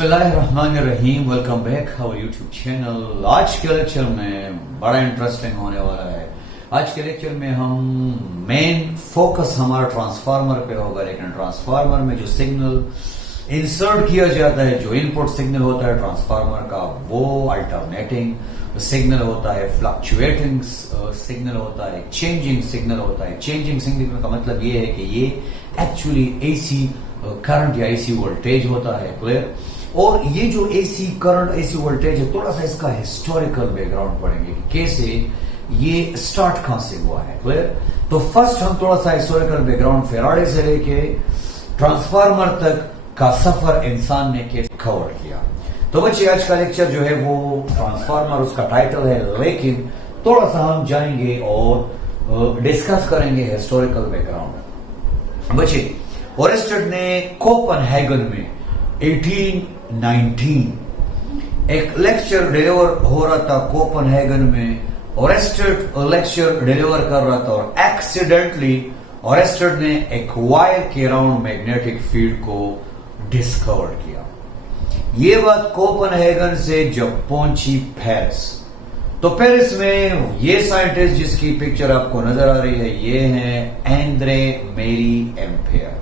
बिस्मिल्लाहिर्रहमानिर्रहीम। Welcome back our YouTube channel. आज के लेक्चर में बड़ा इंटरेस्टिंग होने वाला है। आज के लेक्चर में हम मेन फोकस हमारा ट्रांसफार्मर पे होगा, लेकिन ट्रांसफार्मर में जो सिग्नल इंसर्ट किया जाता है, जो इनपुट सिग्नल होता है ट्रांसफार्मर का, वो अल्टरनेटिंग सिग्नल होता है, फ्लक्चुएटिंग सिग्नल होता है, चेंजिंग सिग्नल होता है। चेंजिंग सिग्नल का मतलब ये है कि ये एक्चुअली एसी करंट या एसी वोल्टेज होता है। क्लियर? और ये जो एसी करंट एसी वोल्टेज है, थोड़ा सा इसका हिस्टोरिकल बैकग्राउंड पढ़ेंगे कि कैसे ये स्टार्ट कहां से हुआ है। क्लियर? तो फर्स्ट हम थोड़ा सा हिस्टोरिकल बैकग्राउंड फेराडे से लेके ट्रांसफार्मर तक का सफर इंसान ने कैसे कवर किया। तो बच्चे आज का लेक्चर जो है वो ट्रांसफार्मर, उसका टाइटल है, लेकिन थोड़ा सा हम जाएंगे और डिस्कस करेंगे हिस्टोरिकल बैकग्राउंड। बच्चे, ओरेस्टेड ने कोपेनहेगन में 1819 एक लेक्चर डिलीवर हो रहा था कोपेनहेगन में। ओरेस्टेड लेक्चर डिलीवर कर रहा था और एक्सीडेंटली ओरेस्टेड ने एक वायर के अराउंड मैग्नेटिक फील्ड को डिस्कवर किया। ये बात कोपेनहेगन से जब पहुंची पेरिस, तो पेरिस में ये साइंटिस्ट जिसकी पिक्चर आपको नजर आ रही है, ये है एंद्रे मेरी एम्पेयर,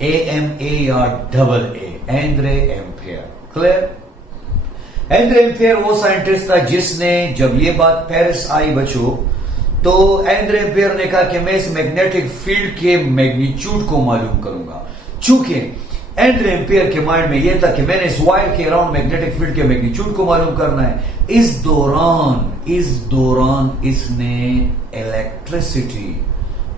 AMA या AA, Andre ampere. Clear? Andre ampere वो साइंटिस्ट था जिसने, जब ये बात पेरिस आई बच्चों, तो एंद्रे एम्पेयर ने कहा कि मैं इस मैग्नेटिक फील्ड के मैग्नीट्यूड को मालूम करूंगा। चूंकि एंद्रे एम्पेयर के माइंड में यह था कि मैंने इस वायर के अराउंड मैग्नेटिक फील्ड के मैग्नीट्यूड को मालूम करना है। इस दौरान इसने इलेक्ट्रिसिटी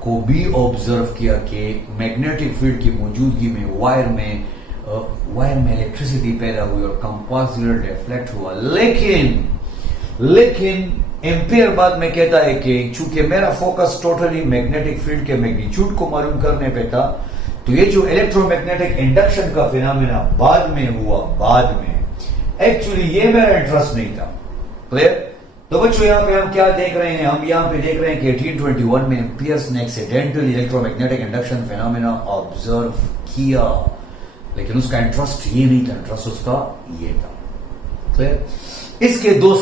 को भी ऑब्जर्व किया कि मैग्नेटिक फील्ड की मौजूदगी में वायर में इलेक्ट्रिसिटी पैदा हुई और कंपल्सरी रिफ्लेक्ट हुआ। लेकिन एम्पेयर बाद में कहता है कि चूंकि मेरा फोकस टोटली मैग्नेटिक फील्ड के मैग्नीट्यूड को मालूम करने पे था, तो ये जो इलेक्ट्रोमैग्नेटिक इंडक्शन का फिनोमेना बाद में हुआ, एक्चुअली ये मेरा इंटरेस्ट नहीं था। क्लियर? तो बच्चों, यहां पे हम क्या देख रहे हैं? हम यहां पे देख रहे हैं कि 1821 में एम्पियर्स ने accidentally electromagnetic induction phenomena observe किया, लेकिन उसका इंटरेस्ट ये नहीं था, इंटरेस्ट उसका ये था। क्लियर? इसके 2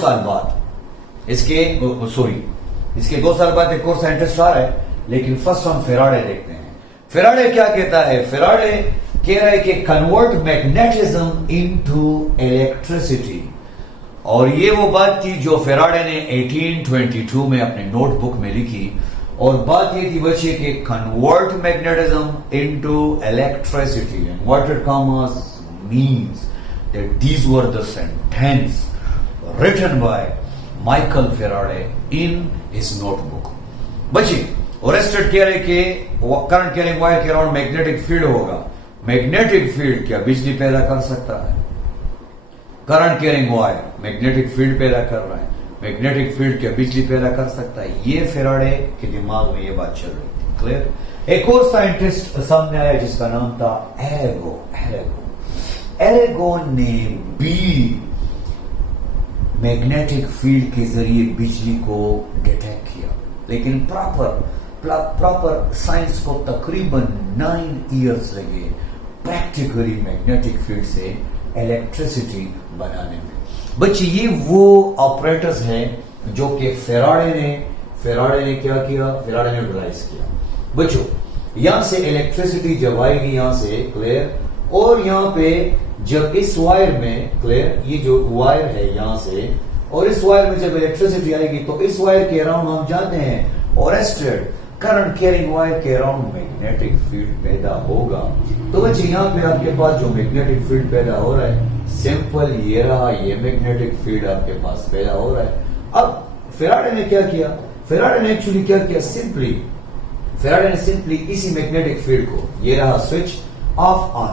साल बाद एक और साइंटिस्ट आ रहा है, लेकिन फर्स्ट हम फेराडे देखते हैं। फेराडे क्या कहता है? फेराडे कह रहा है कि कन्वर्ट मैग्नेटिज्म इनटू इलेक्ट्रिसिटी। और ये वो बात थी जो फेराडे ने 1822 में अपने नोटबुक में लिखी, और बात ये थी बच्चे कि convert magnetism into electricity. Inverted commas means that these were the sentence written by Michael Faraday in his notebook. बच्चे, ओरेस्टेड कह रहे कि करंट कैरिंग वायर के अराउंड मैग्नेटिक फील्ड होगा। मैग्नेटिक फील्ड क्या बिजली पैदा कर सकता है? Current carrying wire magnetic field पैदा कर रहा है, मैग्नेटिक फील्ड क्या बिजली पैदा कर सकता है? ये फेराडे के दिमाग में ये बात चल रही थी। क्लियर? एक और साइंटिस्ट सामने आया जिसका नाम था एरेगो ने भी मैग्नेटिक फील्ड के जरिए बिजली को डिटेक्ट किया, लेकिन प्रॉपर साइंस को तकरीबन 9 इयर्स लगे प्रैक्टिकली मैग्नेटिक फील्ड से इलेक्ट्रिसिटी बनाने में। बच्चे, ये वो ऑपरेटर्स हैं जो कि फेराडे ने क्या किया? फेराडे ने रियलाइज किया। बच्चों, यहां से इलेक्ट्रिसिटी जब आएगी यहां से, क्लियर, और यहां पे जब इस वायर में, क्लियर, ये जो वायर है यहां से, और इस वायर में जब इलेक्ट्रिसिटी आएगी तो इस वायर के अराउंड हम जानते हैं ओरेस्टेड करंट कैरिंग वायर के अराउंड मैग्नेटिक फील्ड पैदा होगा। तो बच्चे, यहां पे आपके पास जो मैग्नेटिक फील्ड पैदा हो रहा है, सिंपल ये रहा, ये मैग्नेटिक फील्ड आपके पास पैदा हो रहा है। अब फेराडे ने क्या किया? फेराडे ने एक्चुअली क्या किया? सिंपली इसी मैग्नेटिक फील्ड को, ये रहा स्विच, ऑफ ऑन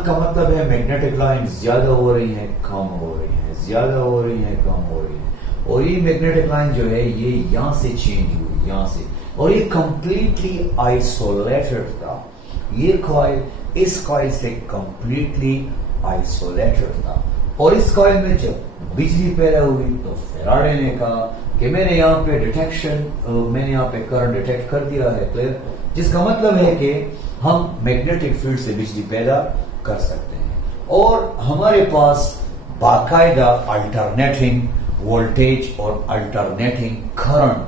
का मतलब है मैग्नेटिक लाइन ज्यादा हो रही है, कम हो रही है, ज्यादा हो रही है, कम हो रही है। और ये मैग्नेटिक लाइन जो है ये यहां से चेंज हुई, यहां से, और ये कंप्लीटली आइसोलेटेड था। ये कॉइल इस कॉइल से कंप्लीटली आइसोलेटेड था, और इस कॉइल में जब बिजली पैदा हुई तो फेराडे ने कहा कि मैंने यहाँ पे करंट डिटेक्ट कर दिया है। क्लियर? जिसका मतलब है कि हम मैग्नेटिक फील्ड से बिजली पैदा कर सकते हैं। और हमारे पास बाकायदा अल्टरनेटिंग वोल्टेज और अल्टरनेटिंग करंट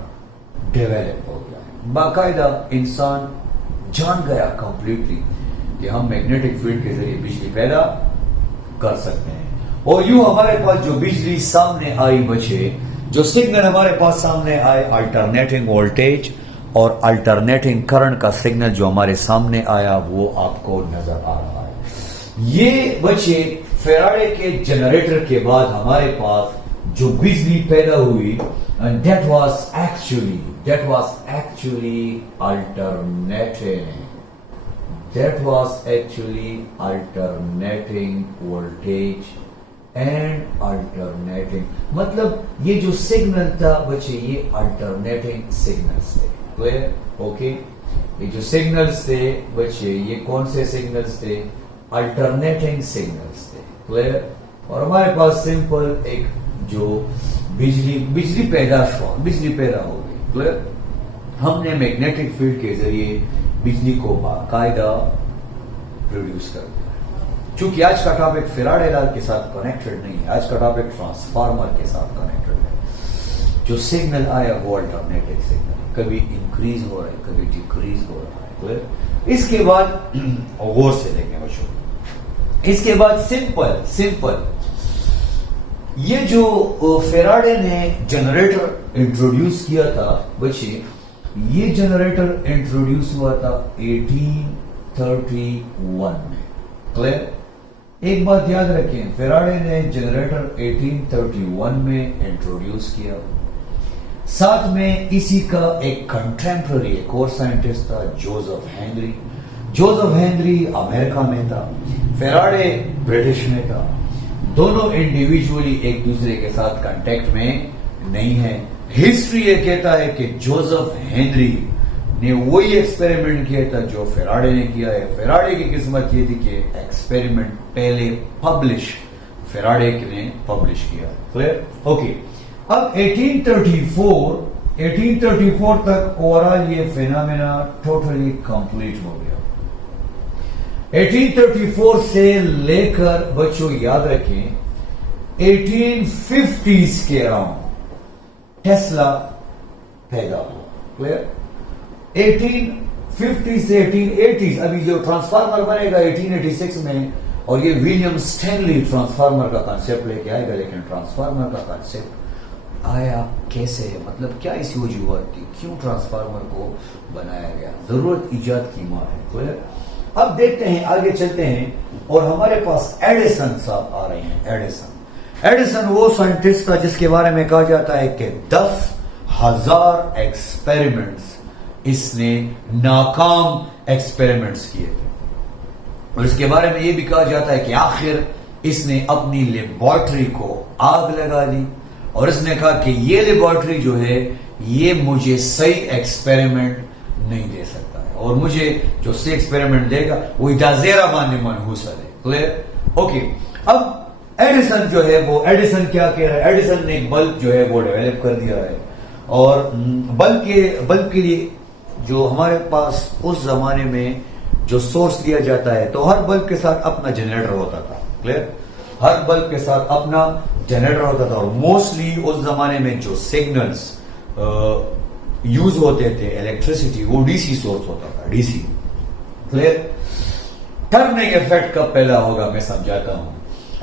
डेवलप हो गया है। बाकायदा इंसान जान गया कंप्लीटली कि हम मैग्नेटिक फील्ड के जरिए बिजली पैदा कर सकते हैं। और यूं हमारे पास जो बिजली सामने आई बचे, जो सिग्नल हमारे पास सामने आए, अल्टरनेटिंग वोल्टेज और अल्टरनेटिंग करंट का सिग्नल जो हमारे सामने आया वो आपको नजर आ रहा है। ये बचे फेराडे के जनरेटर के बाद हमारे पास जो बिजली पैदा हुई, that was actually alternating voltage and alternating, मतलब ये जो सिग्नल था बच्चे ये अल्टरनेटिंग सिग्नल्स थे। क्लियर? ओके, ये जो सिग्नल्स थे बच्चे ये कौन से सिग्नल्स थे? अल्टरनेटिंग सिग्नल्स थे। क्लियर? और हमारे पास सिंपल एक जो बिजली पैदा हो गई। क्लियर? हमने मैग्नेटिक फील्ड के जरिए बिजली को बाकायदा प्रोड्यूस कर दिया। चूंकि आज का टॉपिक फेराडे लॉ के साथ कनेक्टेड नहीं है, आज का टॉपिक ट्रांसफार्मर के साथ कनेक्टेड है। जो सिग्नल आया वो अल्टरनेटिव सिग्नल, कभी इंक्रीज हो रहा है, कभी डिक्रीज हो रहा है। क्लियर? इसके बाद गौर से देखें बच्चों, इसके बाद सिंपल ये जो फेराडे ने जनरेटर इंट्रोड्यूस किया था बच्चे, ये जनरेटर इंट्रोड्यूस हुआ था 1831 में। क्लियर? एक बात याद रखें, फेराडे ने जनरेटर 1831 में इंट्रोड्यूस किया। साथ में इसी का एक कंटेम्पररी एक और साइंटिस्ट था, Joseph Henry. Joseph Henry America में था, फेराडे ब्रिटिश में था। दोनों इंडिविजुअली एक दूसरे के साथ कांटेक्ट में नहीं है। हिस्ट्री ये कहता है कि जोसेफ हेनरी ने वही एक्सपेरिमेंट किया था जो फेराडे ने किया है। फेराडे की किस्मत ये थी कि एक्सपेरिमेंट पहले फेराडे ने पब्लिश किया। क्लियर? ओके, अब 1834 तक ओवरऑल ये फिनोमेना टोटली कंप्लीट हो गया। 1834 से लेकर बच्चों याद रखें 1850s के अराउंड टेस्ला पैदा हुआ। क्लियर? 1850 से 1880s, अभी जो ट्रांसफार्मर बनेगा 1886 में, और ये विलियम स्टैनली ट्रांसफार्मर का कॉन्सेप्ट लेके आएगा। लेकिन ट्रांसफार्मर का कॉन्सेप्ट आया कैसे, मतलब क्या इसकी वजूहत थी, क्यों ट्रांसफार्मर को बनाया गया? जरूरत ईजाद की मां है। क्लियर? अब देखते हैं, आगे चलते हैं, और हमारे पास एडिसन साहब आ रहे हैं। एडिसन वो साइंटिस्ट था जिसके बारे में कहा जाता है कि 10,000 एक्सपेरिमेंट्स इसने नाकाम एक्सपेरिमेंट्स किए थे। और इसके बारे में यह भी कहा जाता है कि आखिर इसने अपनी लेबोरेटरी को आग लगा दी और इसने कहा कि ये लेबोरेटरी जो है ये मुझे सही एक्सपेरिमेंट नहीं दे सकता है, और मुझे जो सही एक्सपेरिमेंट देगा वो इजाजेरा माने मनहूस है। क्लियर? ओके, अब एडिसन जो है वो, एडिसन क्या कह रहा है? एडिसन ने एक बल्ब जो है वो डेवलप कर दिया है, और बल्ब के लिए जो हमारे पास उस जमाने में जो सोर्स दिया जाता है, तो हर बल्ब के साथ अपना जनरेटर होता था। क्लियर? हर बल्ब के साथ अपना जनरेटर होता था, और मोस्टली उस जमाने में जो सिग्नल्स यूज होते थे इलेक्ट्रिसिटी, वो डीसी सोर्स होता था, डीसी। क्लियर? टर्निंग इफेक्ट कब पहला होगा मैं समझाता हूं।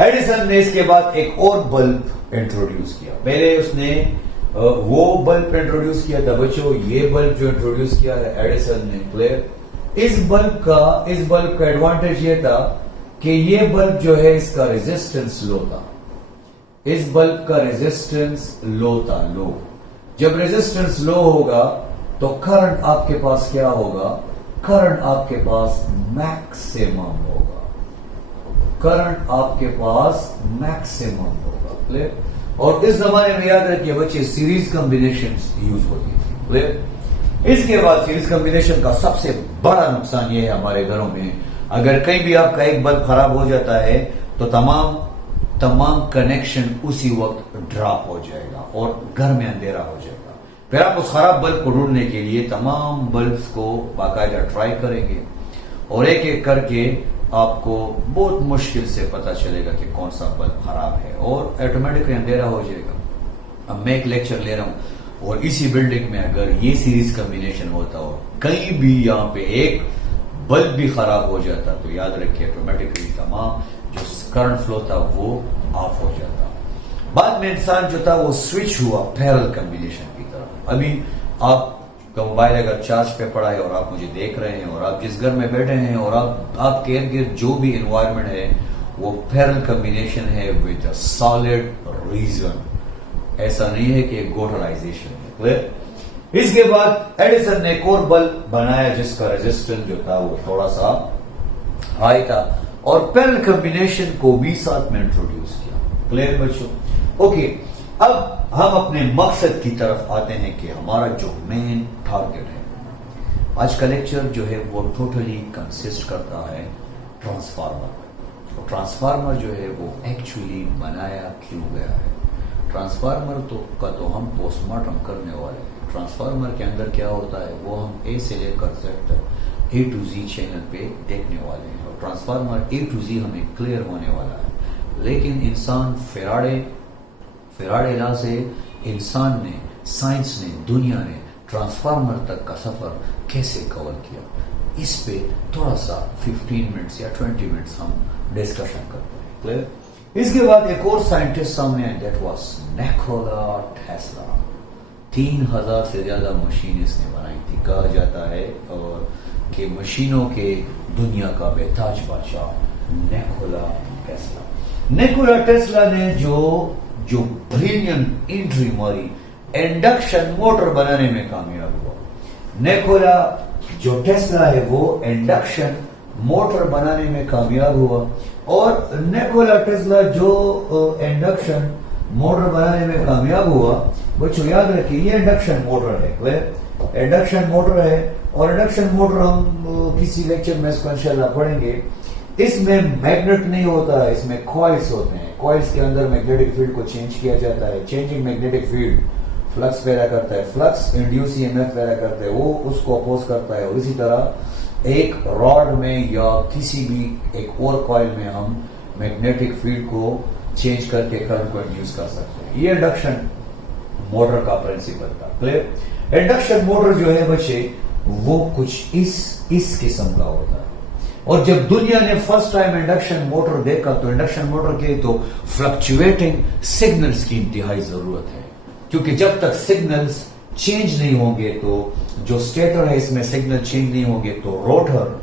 एडिसन ने इसके बाद एक और बल्ब इंट्रोड्यूस किया। पहले उसने वो बल्ब इंट्रोड्यूस किया था बच्चों, ये बल्ब जो इंट्रोड्यूस किया है एडिसन ने। क्लियर? इस बल्ब का एडवांटेज ये था कि ये बल्ब जो है इसका रेजिस्टेंस लो था। इस बल्ब का रेजिस्टेंस लो था, लो। जब रेजिस्टेंस लो होगा तो करंट आपके पास क्या होगा? करंट आपके पास मैक्सिमम होगा। करंट आपके पास मैक्सिमम होगा। क्लियर? और इस जमाने में याद रखिए बच्चे, सीरीज कॉम्बिनेशन यूज होती थी। क्लियर? इसके बाद सीरीज कॉम्बिनेशन का सबसे बड़ा नुकसान यह है हमारे घरों में, अगर कहीं भी आपका एक बल्ब खराब हो जाता है तो तमाम कनेक्शन उसी वक्त ड्रॉप हो जाएगा और घर में अंधेरा हो जाएगा। फिर आप उस खराब बल्ब को ढूंढने के लिए तमाम बल्ब्स को बाकायदा ट्राई करेंगे, और एक एक करके आपको बहुत मुश्किल से पता चलेगा कि कौन सा बल्ब खराब है और ऑटोमेटिकली अंधेरा हो जाएगा। अब मैं एक लेक्चर ले रहा हूं और इसी बिल्डिंग में अगर ये सीरीज कॉम्बिनेशन होता हो, कहीं भी यहाँ पे एक बल्ब भी खराब हो जाता तो याद रखिए ऑटोमेटिकली तमाम जो करंट फ्लो था वो ऑफ हो जाता। बाद में इंसान जो था वो स्विच हुआ पैरेलल कॉम्बिनेशन की तरफ। अभी आपका मोबाइल अगर चार्ज पे पड़ा है और आप मुझे देख रहे हैं और आप जिस घर में बैठे हैं और आपके इर्द गिर्द जो भी एनवायरमेंट है वो पैरेलल कॉम्बिनेशन है विद अ सॉलिड रीजन। ऐसा नहीं है कि गोटलाइजेशन है। क्लियर। इसके बाद एडिसन ने एक और बल्ब बनाया जिसका रेजिस्टेंस जो था वो थोड़ा सा हाई था और पैरेलल कॉम्बिनेशन को भी साथ में इंट्रोड्यूस किया। क्लियर बच्चों? ओके, अब हम अपने मकसद की तरफ आते हैं कि हमारा जो मेन टारगेट है। आज का लेक्चर जो है वो टोटली कंसिस्ट करता है ट्रांसफार्मर। और ट्रांसफार्मर जो है वो एक्चुअली बनाया क्यों गया है? ट्रांसफार्मर तो हम पोस्टमार्टम करने वाले हैं। ट्रांसफार्मर के अंदर क्या होता है वो हम ए से लेकर जेड तक A to Z चैनल पे देखने वाले हैं और ट्रांसफार्मर A to Z हमें क्लियर होने वाला है। लेकिन इंसान फेराडे लॉ से इंसान ने, साइंस ने, दुनिया ने ट्रांसफार्मर तक का सफर कैसे कवर किया, इस पे थोड़ा सा 15 मिनट्स या 20 मिनट्स हम डिस्कशन करते हैं। क्लियर। इसके बाद एक और साइंटिस्ट सामने आए, दैट वाज निकोला टेस्ला। 3000 से ज्यादा मशीन इसने बनाई थी। कहा जाता है और कि मशीनों के दुनिया का बेताज बादशाह निकोला टेस्ला ने जो ब्रिलियंट एंट्री मारी, इंडक्शन मोटर बनाने में कामयाब हुआ। निकोला जो टेस्ला है वो इंडक्शन मोटर बनाने में कामयाब हुआ और निकोला टेस्ला जो इंडक्शन मोटर बनाने में कामयाब हुआ, बच्चों याद रखिए ये इंडक्शन मोटर है। इंडक्शन मोटर है और इंडक्शन मोटर हम किसी लेक्चर में इसको इंशाल्लाह पढ़ेंगे। इसमें मैग्नेट नहीं होता है, इसमें कॉइल्स होते हैं। कॉइल्स के अंदर मैग्नेटिक फील्ड को चेंज किया जाता है। चेंजिंग मैग्नेटिक फील्ड फ्लक्स पैदा करता है, फ्लक्स इंड्यूस ईएमएफ पैदा करता है, वो उसको अपोज करता है। और इसी तरह एक रॉड में या किसी भी एक और कॉइल में हम मैग्नेटिक फील्ड को चेंज करके करंट को इंड्यूस कर सकते हैं। ये इंडक्शन मोटर का प्रिंसिपल था। क्लियर। इंडक्शन मोटर जो है बच्चे वो कुछ इस किस्म का होता है। और जब दुनिया ने फर्स्ट टाइम इंडक्शन मोटर देखा तो इंडक्शन मोटर के तो फ्लक्चुएटिंग सिग्नल्स की इंतहाई जरूरत है, क्योंकि जब तक सिग्नल्स चेंज नहीं होंगे तो जो स्टेटर है इसमें सिग्नल चेंज नहीं होंगे तो रोटर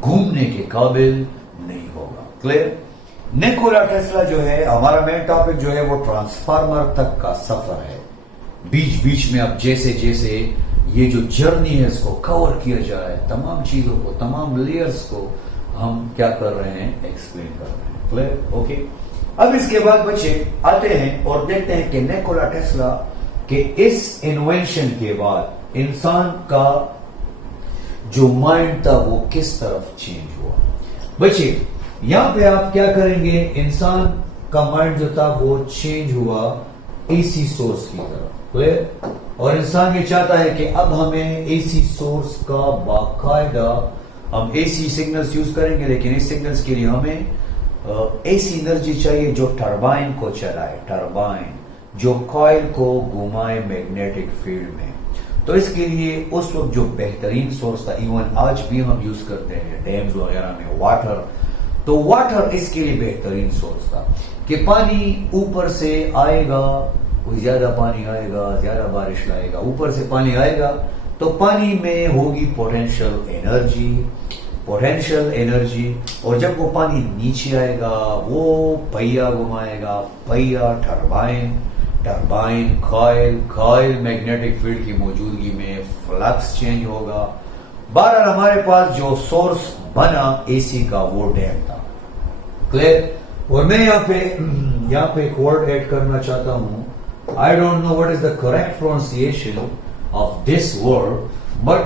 घूमने के काबिल नहीं होगा। क्लियर। निकोला टेस्ला जो है हमारा मेन टॉपिक जो है वो ट्रांसफार्मर तक का सफर है। बीच बीच में अब जैसे जैसे ये जो जर्नी है इसको कवर किया जा रहा है, तमाम चीजों को, तमाम लेयर्स को हम क्या कर रहे हैं, एक्सप्लेन कर रहे हैं। क्लियर। ओके। अब इसके बाद बच्चे आते हैं और देखते हैं कि निकोला टेस्ला के इस इन्वेंशन के बाद इंसान का जो माइंड था वो किस तरफ चेंज हुआ। बच्चे यहां पे आप क्या करेंगे, इंसान का माइंड जो था वो चेंज हुआ एसी सोर्स की तरफ। क्लियर। और इंसान ये चाहता है कि अब हमें एसी सोर्स का बाकायदा हम एसी सिग्नल्स यूज करेंगे, लेकिन इस सिग्नल्स के लिए हमें एसी एनर्जी चाहिए जो टरबाइन को चलाए, टरबाइन जो कॉइल को घुमाए मैग्नेटिक फील्ड में। तो इसके लिए उस वक्त जो बेहतरीन सोर्स था, इवन आज भी हम यूज करते हैं डैम्स वगैरह में, वाटर। तो वाटर इसके लिए बेहतरीन सोर्स था कि पानी ऊपर से आएगा, कोई ज्यादा पानी आएगा, ज्यादा बारिश लाएगा, ऊपर से पानी आएगा तो पानी में होगी पोटेंशियल एनर्जी। और जब वो पानी नीचे आएगा वो पहिया घुमाएगा, पहिया टरबाइन कॉइल मैग्नेटिक फील्ड की मौजूदगी में फ्लक्स चेंज होगा। बहरहाल हमारे पास जो सोर्स बना एसी का वो डैम था। क्लियर। और मैं यहाँ पे एक वर्ड ऐड करना चाहता हूं। I don't know what is the correct pronunciation of this word, but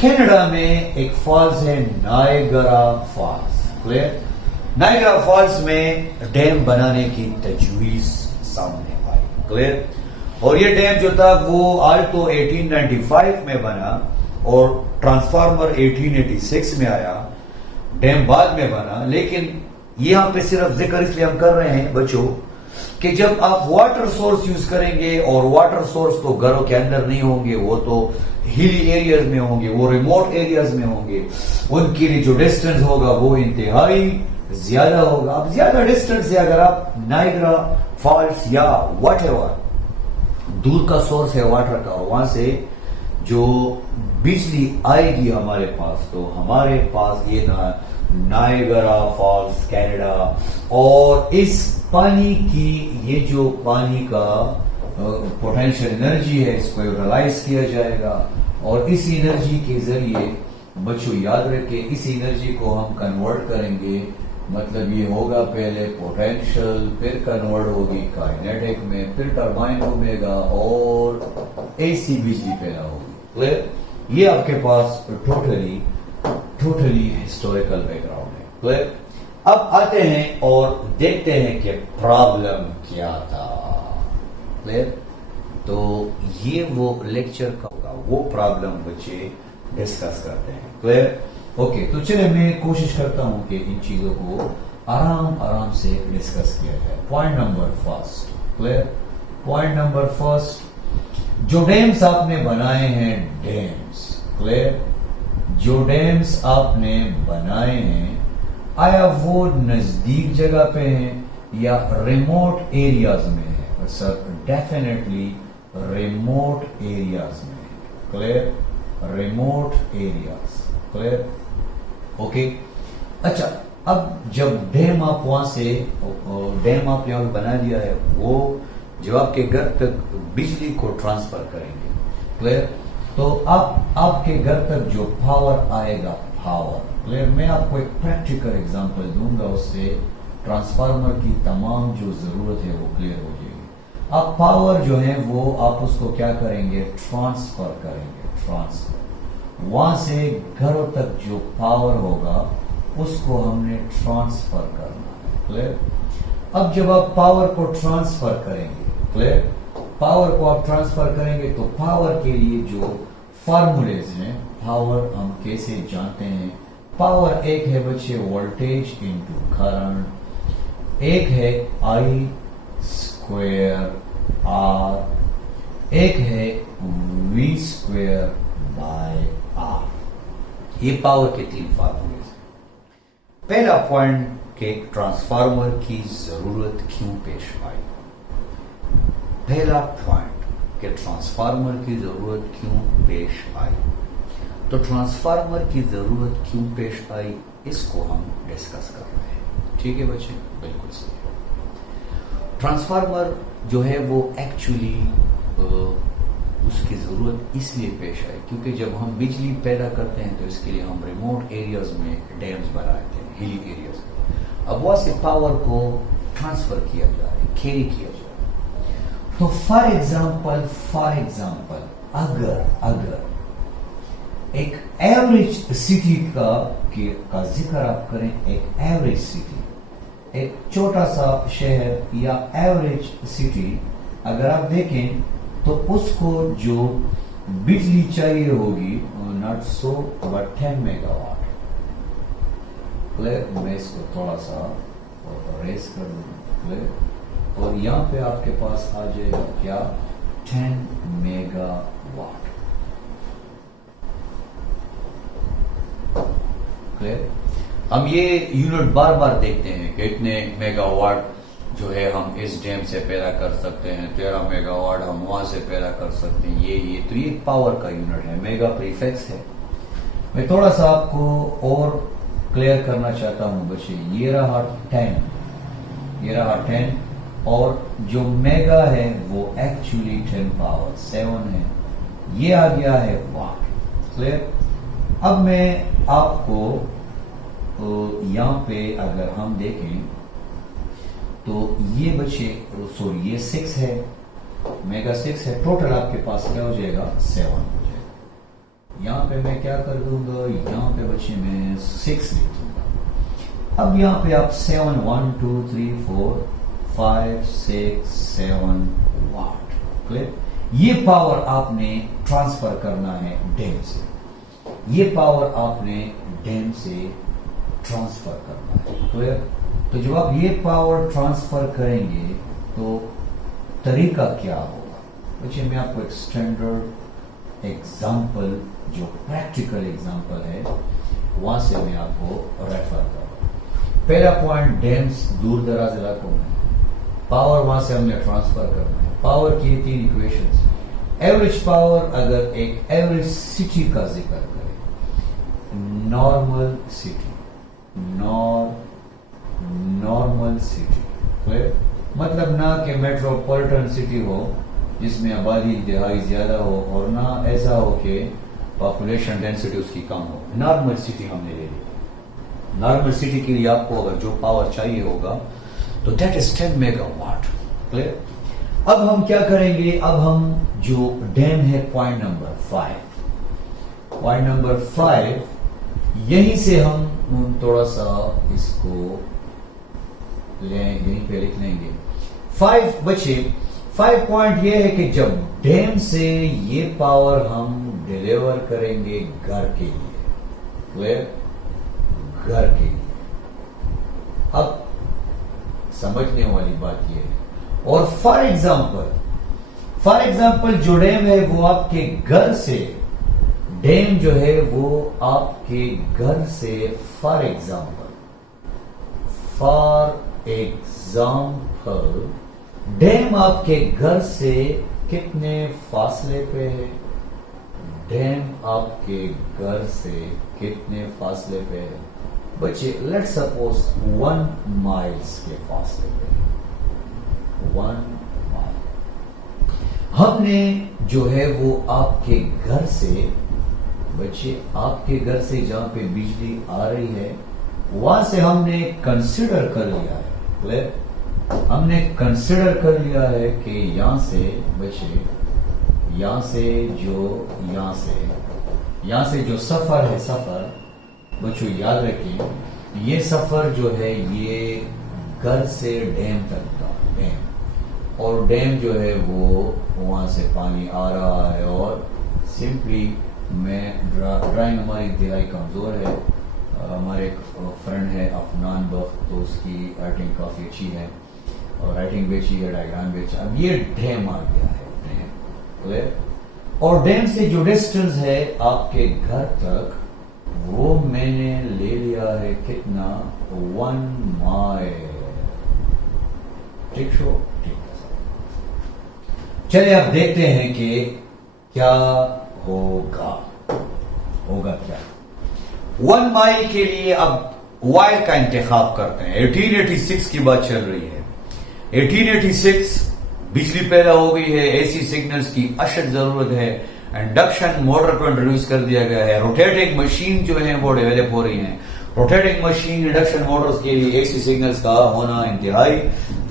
Canada में एक फॉल्स है Niagara Falls. Clear. Niagara Falls में डैम बनाने की तजवीज सामने आई। क्लियर। और ये डैम जो था वो आल्टो 1895 में बना और ट्रांसफार्मर 1886 में आया। डैम बाद में बना, लेकिन यहां पे सिर्फ जिक्र इसलिए हम कर रहे हैं बच्चों कि जब आप वाटर सोर्स यूज करेंगे, और वाटर सोर्स तो घरों के अंदर नहीं होंगे, वो तो हिली एरियाज में होंगे, वो रिमोट एरियाज में होंगे, उनके लिए जो डिस्टेंस होगा वो इंतहाई ज्यादा होगा। अब ज्यादा डिस्टेंस से अगर आप नायग्रा फॉल्स या व्हाटएवर दूर का सोर्स है वाटर का, वहां से जो बिजली आएगी हमारे पास, तो हमारे पास ये नायग्रा फॉल्स कनाडा, और इस पानी की ये जो पानी का पोटेंशियल एनर्जी है, इसको यूटिलाइज किया जाएगा, और इस एनर्जी के जरिए बच्चों याद रखें, इस एनर्जी को हम कन्वर्ट करेंगे, मतलब ये होगा पहले पोटेंशियल, फिर कन्वर्ट होगी काइनेटिक में, फिर टरबाइन घूमेगा और एसी बिजली पैदा होगी। ये आपके पास टोटली हिस्टोरिकल बैकग्राउंड है। क्लियर? अब आते हैं और देखते हैं कि प्रॉब्लम क्या था। क्लियर? तो ये वो लेक्चर का होगा, वो प्रॉब्लम बच्चे डिस्कस करते हैं। क्लियर? ओके, तो चलिए मैं कोशिश करता हूं कि इन चीजों को आराम से डिस्कस किया जाए। Point number first. Clear? Point number first, जो डैम्स आपने बनाए हैं, डैम्स, क्लियर, जो डैम्स आपने बनाए हैं, आया वो नजदीक जगह पे हैं या रिमोट एरियाज में है? सर डेफिनेटली रिमोट एरियाज में है। Clear? Remote areas. Clear? Okay, अच्छा, अब जब डैम आप वहां से डैम आप यहां पे बना दिया है, वो जब आपके घर तक बिजली को ट्रांसफर करेंगे, क्लियर, तो आपके घर तक जो पावर आएगा, पावर, क्लियर, मैं आपको एक प्रैक्टिकल एग्जांपल दूंगा, उससे ट्रांसफार्मर की तमाम जो जरूरत है वो क्लियर हो जाएगी। अब पावर जो है वो आप उसको क्या करेंगे, ट्रांसफर करेंगे, ट्रांसफर, वहां से घरों तक जो पावर होगा उसको हमने ट्रांसफर करना है। क्लियर? अब जब आप पावर को ट्रांसफर करेंगे, क्लियर, पावर को आप ट्रांसफर करेंगे, तो पावर के लिए जो फार्मूलेज हैं, पावर हम कैसे जानते हैं? पावर एक है बच्चे वोल्टेज इंटू करंट, एक है आई स्क्वेयर आर, एक है वी स्क्वेयर बाय आर। ये पावर के तीन फार्मूलेज हैं। पहला पॉइंट के ट्रांसफार्मर की जरूरत क्यों पेश आई? पहला पॉइंट कि ट्रांसफार्मर की जरूरत क्यों पेश आई, तो ट्रांसफार्मर की जरूरत क्यों पेश आई, इसको हम डिस्कस कर रहे हैं। ठीक है बच्चे, बिल्कुल सही। ट्रांसफार्मर जो है वो एक्चुअली उसकी जरूरत इसलिए पेश आई क्योंकि जब हम बिजली पैदा करते हैं तो इसके लिए हम रिमोट एरियाज में डैम्स बनाते हैं, हिली एरियाज में। अब वहां से पावर को ट्रांसफर किया जा रहा है, कैरी किया जा रहा है। तो फॉर एग्जाम्पल अगर एक एवरेज सिटी का जिक्र आप करें, एक एवरेज सिटी, एक छोटा सा शहर या एवरेज सिटी अगर आप देखें तो उसको जो बिजली चाहिए होगी not so but 10 megawatt. Clear? मैं इसको थोड़ा सा रेस कर दूं, क्लियर, और यहां पे आपके पास आ जाएगा क्या, 10 मेगावाट। क्लियर? हम ये यूनिट बार बार देखते हैं कि इतने मेगावाट जो है हम इस डैम से पैदा कर सकते हैं, 13 मेगावाट हम वहां से पैदा कर सकते हैं। ये तो ये पावर का यूनिट है, मेगा प्रीफिक्स है। मैं थोड़ा सा आपको और क्लियर करना चाहता हूं बच्चे। ये रहा 10, और जो मेगा है वो एक्चुअली 10 पावर 7 है। ये आ गया है वाट। क्लियर? अब मैं आपको यहां पे अगर हम देखें तो ये बच्चे, सॉरी ये 6 है, मेगा 6 है, टोटल आपके पास क्या हो जाएगा, 7 हो जाएगा। यहां पे मैं क्या कर दूंगा, यहां पे बच्चे मैं 6 लिख दूंगा। अब यहां पे आप 7, 1 2 3 4 5 6 7 वाट। क्लियर? ये पावर आपने ट्रांसफर करना है डैम से, ये पावर आपने डैम से ट्रांसफर करना है। क्लियर? तो जब आप ये पावर ट्रांसफर करेंगे तो तरीका क्या होगा? बच्चे मैं आपको एक स्टैंडर्ड एग्जांपल, जो प्रैक्टिकल एग्जांपल है, वहां से मैं आपको रेफर करूंगा। पहला पॉइंट, डैम्स दूर दराज इलाकों में पावर वहां से हमने ट्रांसफर करना है। पावर की 3 इक्वेशंस। एवरेज पावर, अगर एक एवरेज सिटी का जिक्र करें, normal city, normal city, clear? मतलब ना कि मेट्रोपॉलिटन सिटी हो जिसमें आबादी इंतहाई ज्यादा हो, और ना ऐसा हो कि पॉपुलेशन डेंसिटी उसकी कम हो। नॉर्मल सिटी हमने ले ली। नॉर्मल सिटी के लिए आपको अगर जो पावर चाहिए होगा तो दैट इज 10 मेगावाट। क्लियर? अब हम क्या करेंगे? अब हम जो डैम है पॉइंट नंबर 5, यहीं से हम थोड़ा सा इसको यहीं पे लिख लेंगे 5। बचे 5 पॉइंट ये है कि जब डैम से ये पावर हम डिलीवर करेंगे घर के लिए, क्लियर? घर के लिए। अब समझने वाली बात यह है, और फॉर एग्जाम्पल जो डैम है वो आपके घर से, डैम जो है वो आपके घर से, फॉर एग्जाम्पल डैम आपके घर से कितने फासले पे है? डैम आपके घर से कितने फासले पे है? बच्चे लेट सपोज 1 माइल्स के फासले पे, 1 माइल। हमने जो है वो आपके घर से, बच्चे आपके घर से जहां पे बिजली आ रही है वहां से हमने कंसिडर कर लिया है, क्लियर? हमने कंसिडर कर लिया है कि यहां से, बच्चे यहां से जो सफर है, सफर बच्चों याद रखिए, ये सफर जो है ये घर से डैम तक का, डैम, और डैम जो है वो वहां से पानी आ रहा है, और सिंपली मैं ड्राइंग हमारी इंतहाई कमजोर है। हमारे एक फ्रेंड है अफनान बख्त, तो उसकी राइटिंग काफी अच्छी है, और राइटिंग भी अच्छी है, डायग्राम भी अच्छा। अब ये डैम आ गया है, डैम, क्लियर? और डैम से जो डिस्टेंस है आपके घर तक, वो मैंने ले लिया है कितना? 1 माइल। ठीक शो? ठीक है। चलिए अब देखते हैं कि क्या होगा क्या। 1 माइल के लिए अब वायर का इंतखाब करते हैं। 1886 की बात चल रही है। 1886 बिजली पैदा हो गई है, एसी सिग्नल्स की अशद जरूरत है, इंडक्शन मोटर को इंट्रोड्यूस कर दिया गया है, रोटेटिंग मशीन जो है वो डेवलप हो रही हैं। रोटेटिंग मशीन, इंडक्शन मोटर्स के लिए एसी सिग्नल्स का होना इंतहाई